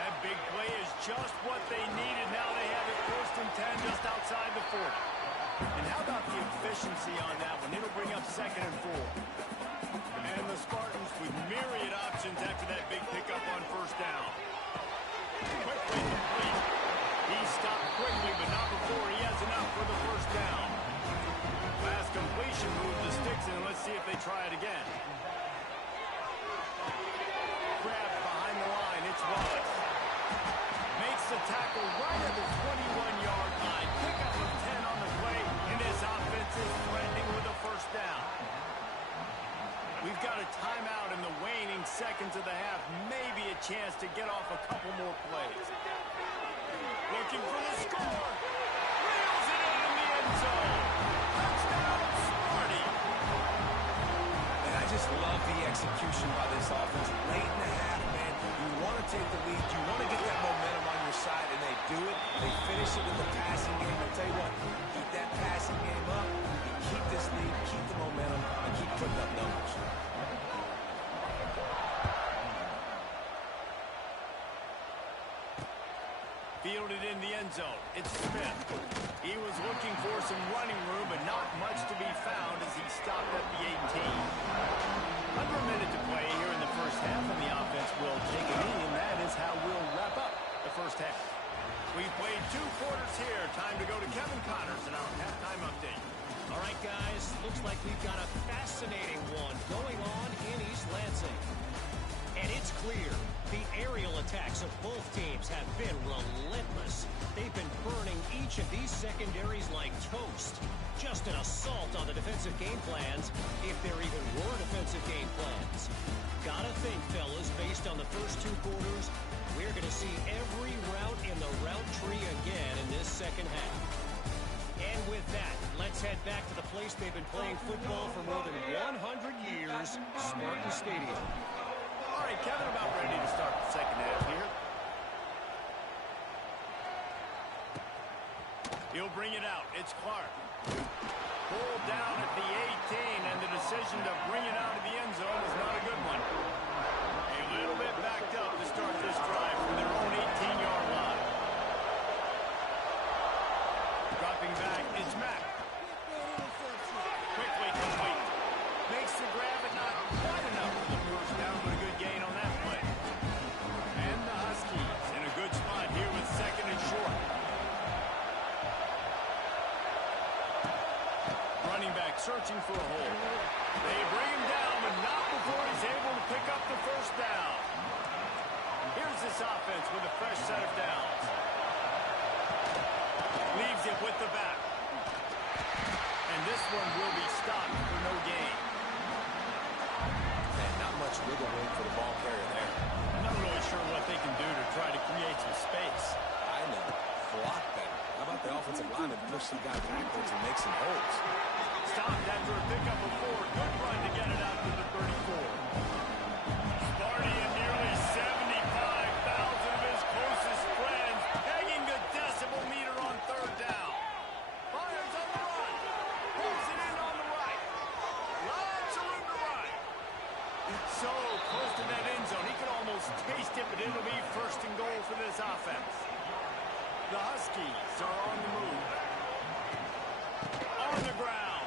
That big play is just what they needed. Now they have it first and 10 just outside the 40. And how about the efficiency on that one? It'll bring up second and 4. And the Spartans with myriad options after that big pickup on first down. Quickly complete. He stopped quickly, but not before he has enough for the first down. Last completion moved the sticks, and let's see if they try it again. Grabbed behind the line. It's Wallace. Makes the tackle right at the 21-yard line. Pickup of 10 on the play, and this offense is threatening with a first down. We've got a timeout in the waning seconds of the half. Maybe a chance to get off a couple more plays. Looking for the score. Reels it in the end zone. Touchdown, Sparty. And I just love the execution by this offense. Late in the half, man, you want to take the lead. You want to get that momentum on your side, and they do it. They finish it with the passing game. I'll tell you what, keep that passing game up. You keep this lead, keep the momentum, and keep putting up numbers. Fielded in the end zone. It's Smith. He was looking for some running room, but not much to be found as he stopped at the 18. Under a minute to play here in the first half, and the offense will take a knee, and that is how we'll wrap up the first half. We've played 2 quarters here. Time to go to Kevin Connors in our halftime update. All right, guys, looks like we've got a fascinating one going on in East Lansing. And it's clear, the aerial attacks of both teams have been relentless. They've been burning each of these secondaries like toast. Just an assault on the defensive game plans, if there even were defensive game plans. Gotta think, fellas, based on the first 2 quarters, we're going to see every route in the route tree again in this second half. And with that, let's head back to the place they've been playing football for more than 100 years, Spartan Stadium. All right, Kevin, about ready to start the second half here. He'll bring it out. It's Clark. Pulled down at the 18, and the decision to bring it out of the end zone is not a good one. A little bit backed up to start this drive from their own 18-yard line. Dropping back is Mack. Quickly complete. Makes the grab, but not quite enough for the first down, but a good gain on that play. And the Huskies in a good spot here with second and short. Running back searching for a hole. They bring him down, but not before he's able to pick up the first down. Here's this offense with a fresh set of downs. Leaves it with the back. And this one will be stopped for no gain. Man, not much wiggle room for the ball carrier there. I'm not really sure what they can do to try to create some space. I know. Block better. How about the offensive lineman push some guy backwards and make some holes? Stopped after a pickup of 4. Good run to get it out to the 34. Sparty and nearly 75,000 of his closest friends pegging the decibel meter on third down. Fires on the run. Pulls it in on the right. Lots of room to run. It's so close to that end zone. He could almost taste it, but it'll be first and goal for this offense. The Huskies are on the move. On the ground.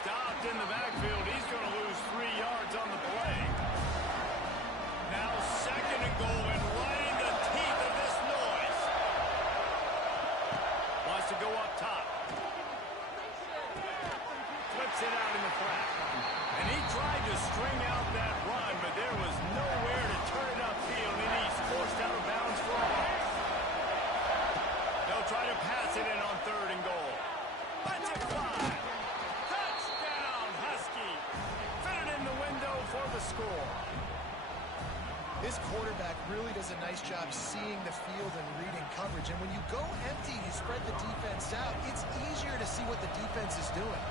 Stopped in the backfield. He's going to lose 3 yards on the play. Now second and goal, and right in the teeth of this noise. Wants to go up top. Flips it out in the flat. And he tried to string out that run, but there was nowhere to turn it upfield, and he's forced out of bounds for a loss. They'll try to pass it in on third and goal. Let's it fly. Touchdown, Husky. Fit it in the window for the score. This quarterback really does a nice job seeing the field and reading coverage. And when you go empty, you spread the defense out, it's easier to see what the defense is doing.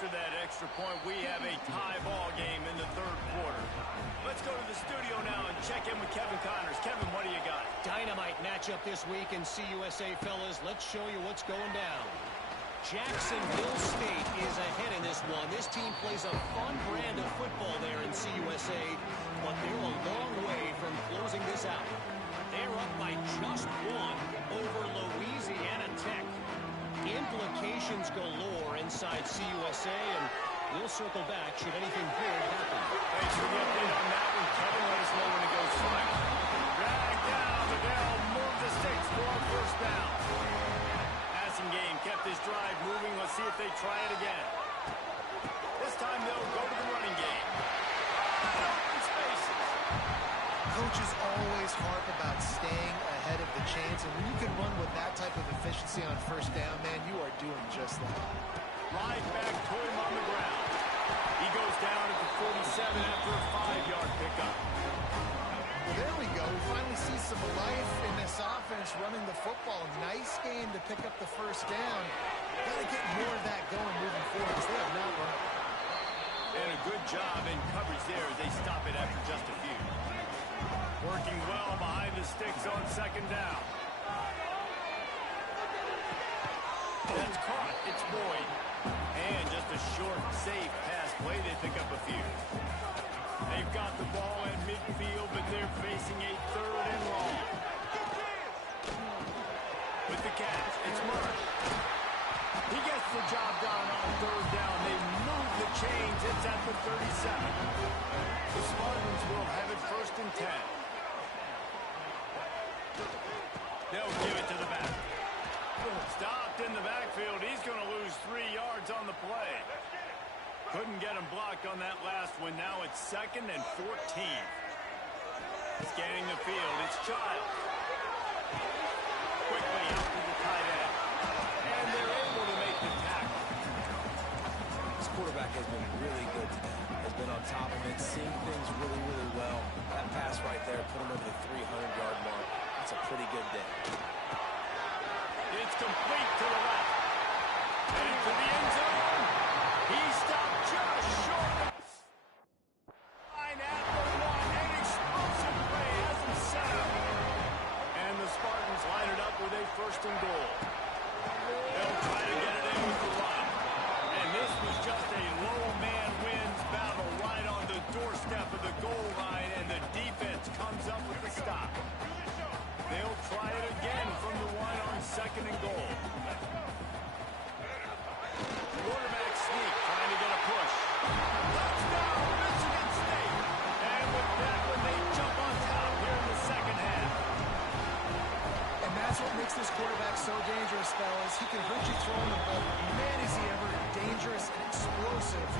after that extra point, we have a tie ball game in the third quarter. Let's go to the studio now and check in with Kevin Connors. Kevin, what do you got? Dynamite matchup this week in CUSA, fellas. Let's show you what's going down. Jacksonville State is ahead in this one. This team plays a fun brand of football there in CUSA, but they're a long way from closing this out. They're up by just one over Louisiana Tech. Implications galore inside CUSA, and we'll circle back should anything big happen. Thanks for the update on that one, Kevin. Let us know when it goes final. Drag down, but they'll move the sticks for a first down. Passing game kept this drive moving. Let's see if they try it again. This time they'll go to the running game. Open spaces. Coaches always harp about staying ahead of the chains, and when you can run with that type of efficiency on first down, man, you are doing just that. Right back to him on the ground. He goes down at the 47 after a 5-yard pickup. Well, there we go. We finally see some life in this offense running the football. Nice game to pick up the first down. Got to get more of that going moving forward because they have not run. And a good job in coverage there as they stop it after just a few. Working well behind the sticks on second down. That's caught. It's Boyd. And just a short, safe pass play. They pick up a few. They've got the ball at midfield, but they're facing a third and long. With the catch, it's Murray. He gets the job done on third down. They move the chains. It's at the 37. The Spartans will have it first and 10. They'll give it to the back. Stopped in the backfield. He's going to lose 3 yards on the play. Couldn't get him blocked on that last one. Now it's 2nd and 14. Scanning the field. It's Child. Quickly out to the tight end. And they're able to make the tackle. This quarterback has been really good today. Has been on top of it, seeing things really, really well. That pass right there put him over the 300-yard mark. That's a pretty good day. It's complete to the left. Heading to the end zone. He stopped just short of the line at the 1. An explosive play has him set up. And the Spartans line it up with a first and goal. They'll try to get it in with the run. And this was just a low man wins battle right on the doorstep of the goal line, and the defense comes up with the stop. They'll try it again from the 1 on 2nd and goal. Quarterback sneak, trying to get a push. Touchdown, Michigan State! And with that one, they jump on top here in the second half. And that's what makes this quarterback so dangerous, fellas. He can hurt you throwing the ball. Man, is he ever dangerous and explosive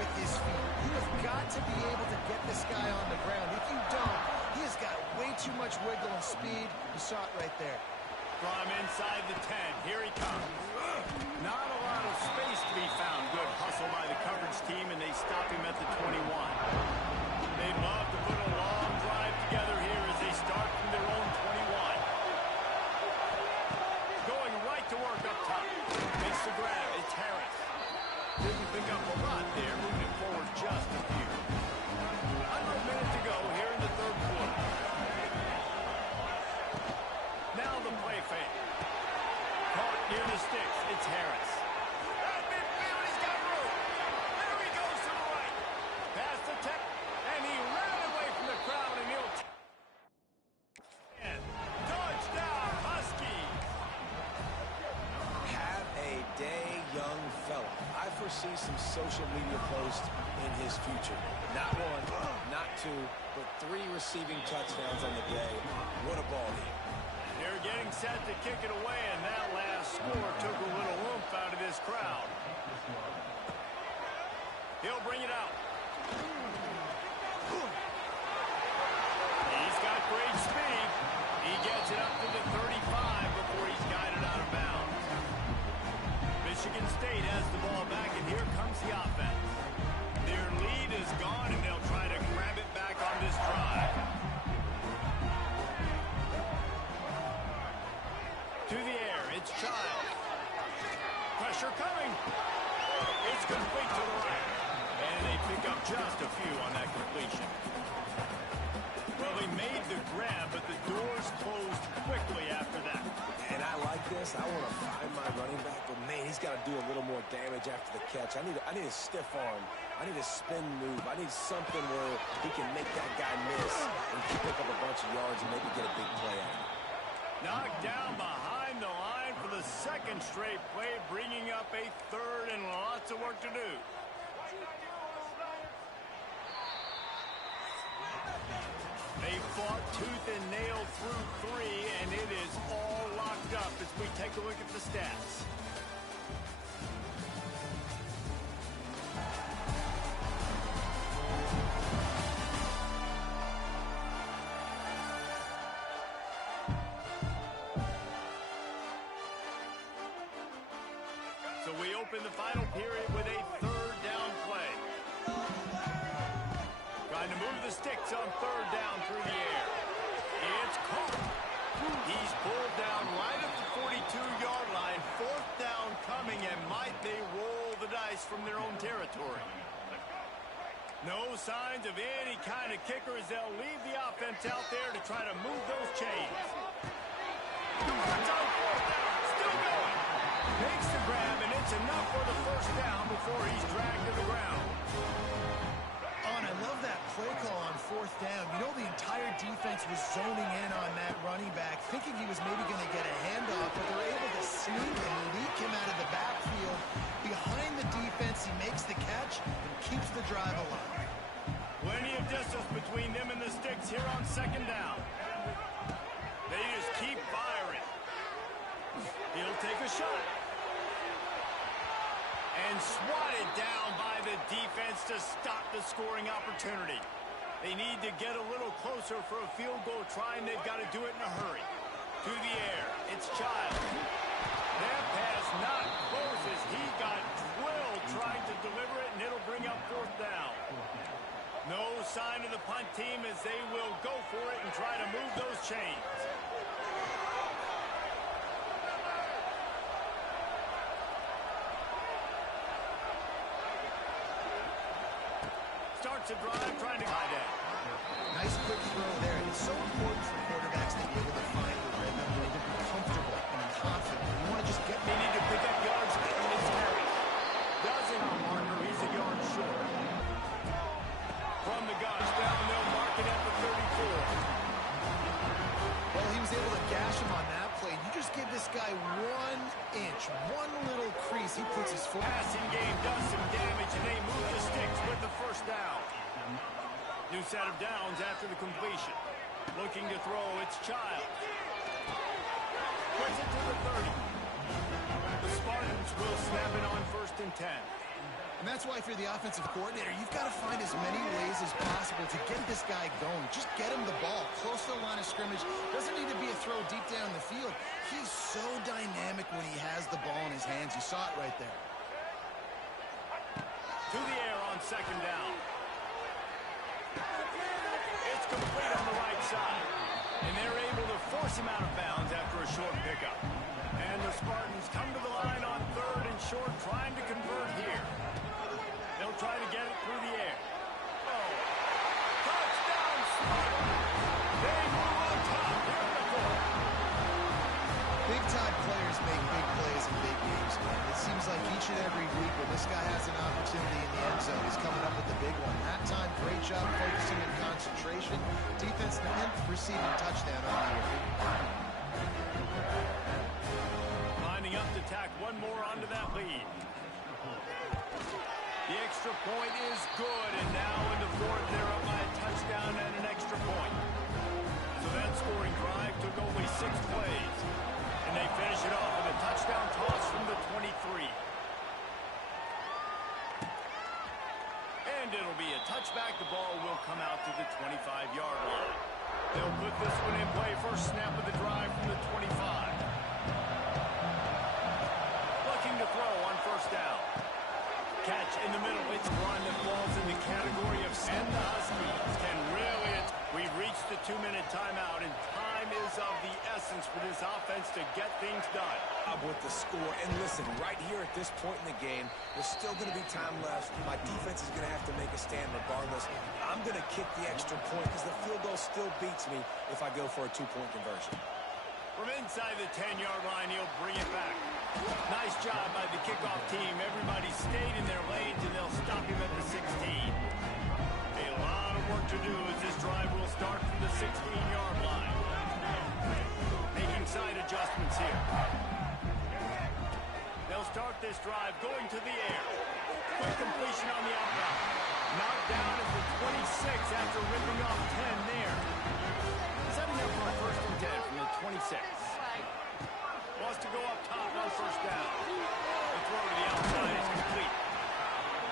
with his feet. You have got to be able to get this guy on the ground. If you don't, he has got way too much wiggle and speed. You saw it right there. From inside the 10, here he comes. Not a lot of space to be found. Good hustle by the coverage team, and they stop him at the 21. They'd love to put a long drive together here as they start from their own 21. Going right to work up top. Makes the grab. It's Harris. Didn't pick up a lot there, moving it forward just a few. Under a minute to go here in the third quarter. Now the play fake. Caught near the sticks. It's Harris. At midfield, he's got room. There he goes to the right. Past the tech, and he ran away from the crowd, and he'll... Touchdown, Huskies. Have a day, young fella. I foresee some social media posts in his future. Not 1, not 2, but 3 receiving touchdowns on the day. What a ball game. They're getting set to kick it away, and that last score took a little oomph out of this crowd. He'll bring it out. He's got great speed. He gets it up to the 35 before he's guided out of bounds. Michigan State has the ball back, and here comes the offense. Their lead is gone, and they'll try to grab it back on this drive. To the air, it's Child. Pressure coming. It's complete to the right. And they pick up just a few on that completion. Well, they made the grab, but the doors closed quickly after that. And I like this. I want to find my running back, but man, he's got to do a little more damage after the catch. I need a stiff arm. I need a spin move. I need something where he can make that guy miss and pick up a bunch of yards and maybe get a big play out of it. Knocked down behind the line for the second straight play, bringing up a third and lots of work to do. They fought tooth and nail through three, and it is all locked up as we take a look at the stats. So we open the final period with a third down play. Trying to move the sticks on third down through the air. It's caught. He's pulled down right at the 42-yard line. Fourth down coming, and might they roll the dice from their own territory. No signs of any kind of kicker as they'll leave the offense out there to try to move those chains. Converts on fourth down. Still going. Makes the grab, and it's enough for the first down before he's dragged to the ground. I love that play call on fourth down. You know, the entire defense was zoning in on that running back, thinking he was maybe going to get a handoff, but they're able to sneak and leak him out of the backfield. Behind the defense, he makes the catch and keeps the drive alive. Plenty of distance between them and the sticks here on second down. They just keep firing. He'll take a shot. And swatted down by the defense to stop the scoring opportunity. They need to get a little closer for a field goal try, and they've got to do it in a hurry. To the air, it's Child. That pass not close as he got drilled trying to deliver it, and it'll bring up fourth down. No sign of the punt team as they will go for it and try to move those chains. Starts a drive trying to hide it. Nice quick throw there. It's so important for quarterbacks to be able to find the rhythm, to be comfortable and confident. You want to just get... They need to pick up yards in his carry. Doesn't on Marker. He's a yard short. From the guns down, they'll mark it at the 34. Well, he was able to gash him on that play. You just give this guy 1 inch, one little crease. He puts his foot... Passing game does some damage, and they move the sticks with the first down. New set of downs after the completion. Looking to throw, it's Child. Puts it to the 30. The Spartans will snap it on 1st and 10. And that's why if you're the offensive coordinator, you've got to find as many ways as possible to get this guy going. Just get him the ball close to the line of scrimmage. Doesn't need to be a throw deep down the field. He's so dynamic when he has the ball in his hands. You saw it right there. To the air on second down. It's complete on the right side. And they're able to force him out of bounds after a short pickup. And the Spartans come to the line on 3rd and short, trying to convert here. They'll try to get it through the air. Oh, touchdown Spartans! They move on top here in the 4th. Big-time players make big plays in big games. It seems like each and every week when this guy has an opportunity in the end zone, he's coming up with the big one. That time, great job focusing and concentration. Defense, the 10th receiving touchdown on the year. Lining up to tack one more onto that lead. The extra point is good, and now in the 4th, they're up by a touchdown and an extra point. So that scoring drive took only 6 plays. And they finish it off with a touchdown toss from the 23. And it'll be a touchback. The ball will come out to the 25-yard line. They'll put this one in play. First snap of the drive from the 25. Looking to throw on 1st down. Catch in the middle. It's one that falls in the category of... And the Huskies can really... We've reached the 2-minute timeout, and time is of the essence for this offense to get things done. With the score. And listen, right here at this point in the game, there's still going to be time left. My defense is going to have to make a stand regardless. I'm going to kick the extra point because the field goal still beats me if I go for a two-point conversion. From inside the 10-yard line, he'll bring it back. Nice job by the kickoff team. Everybody stayed in their lanes, and they'll stop him at the 16. A lot of work to do as this drive will start from the 16-yard line. Making side adjustments here. They'll start this drive going to the air. Quick completion on the outbound. Knocked down at the 26 after ripping off 10 there. Setting up on 1st and 10 from the 26. Wants to go up top on 1st down. The throw to the outside is complete.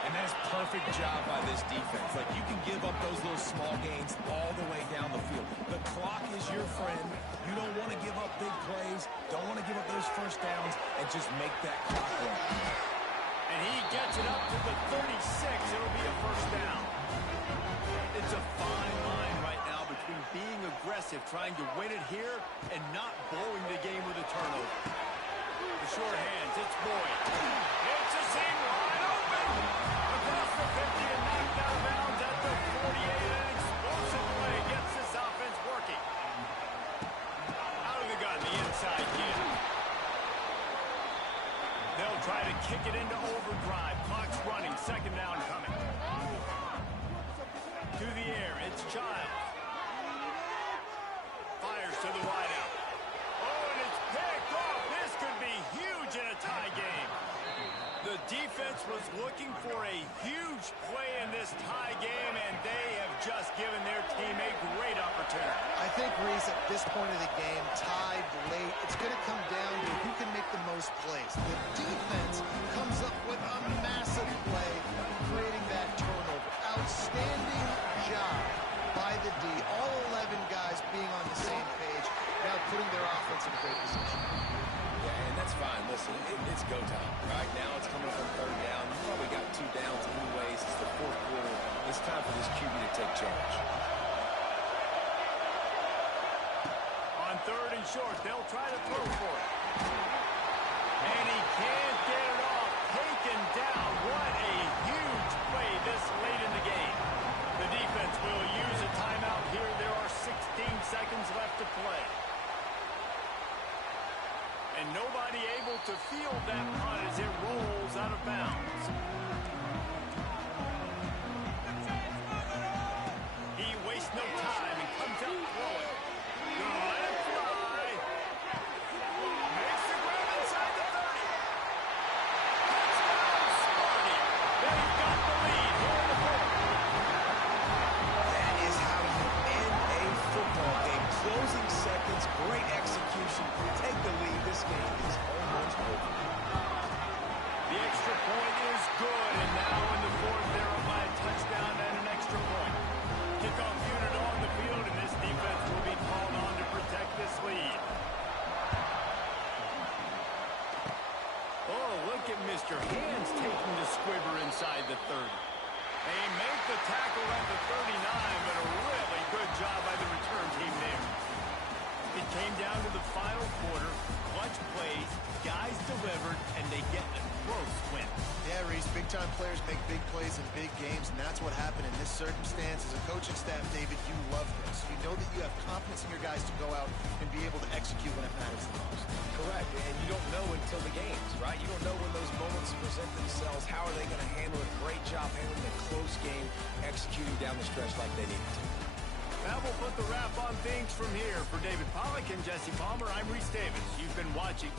And that's perfect job by this defense. Like, you can give up those little small gains all the way down the field. The clock is your friend. You don't want to give up big plays. Don't want to give up those 1st downs and just make that clock run. And he gets it up to the 36. It'll be a 1st down. It's a fine line right now between being aggressive, trying to win it here, and not blowing the game with a turnover. The short hands, it's Boyd. It's a seam wide open. Across the 50 and knocked out of bounds at the 48. An explosive play gets this offense working. Out of the gun, the inside kid. They'll try to kick it into overdrive. Clock's running, 2nd down coming. To the air, it's Childs. Fires to the wideout. Oh, and it's picked off. This could be huge in a tie game. The defense was looking for a huge play in this tie game, and they have just given their team a great opportunity. I think, Reese, at this point of the game, tied late, it's going to come down to who can make the most plays. The defense comes up with a massive play, creating that turnover. Outstanding job by the D. All 11 guys being on the same page, now putting their offense in a great position. Yeah, and that's fine. Listen, it's go time. Right now it's coming from 3rd down. You probably got 2 downs anyways. It's the 4th quarter. It's time for this QB to take charge. On 3rd and short, they'll try to throw for it. And he can't get it off. Taken down. What a huge play this late in the game. The defense will use a timeout here. There are 16 seconds left to play. And nobody able to field that punt as it rolls out of bounds. He wastes no time and comes out throwing. Gonna let it fly. Makes the grab inside the 30. Touchdown, Sparty. They've got the lead here in the 4th. That is how you end a football game. Closing seconds, great execution. Take the lead. This game is almost over. The extra point is good, and now in the 4th, they're up by a touchdown and an extra point. Kickoff unit on the field, and this defense will be called on to protect this lead. Oh, look at Mr. Hands taking the squibber inside the 30. They make the tackle at the 39, but a really good job by the return team there. It came down to the final quarter. Clutch plays, guys delivered, and they get a close win. Yeah, Reese, big-time players make big plays in big games, and that's what happened in this circumstance. As a coaching staff, David, you love this. You know that you have confidence in your guys to go out and be able to execute when it matters the most. Correct, and you don't know until the games, right? You don't know when those moments present themselves. How are they going to handle it? Great job handling a close game, executing down the stretch like they needed to. That will put the wrap on things from here. For David Pollack and Jesse Palmer, I'm Reese Davis. You've been watching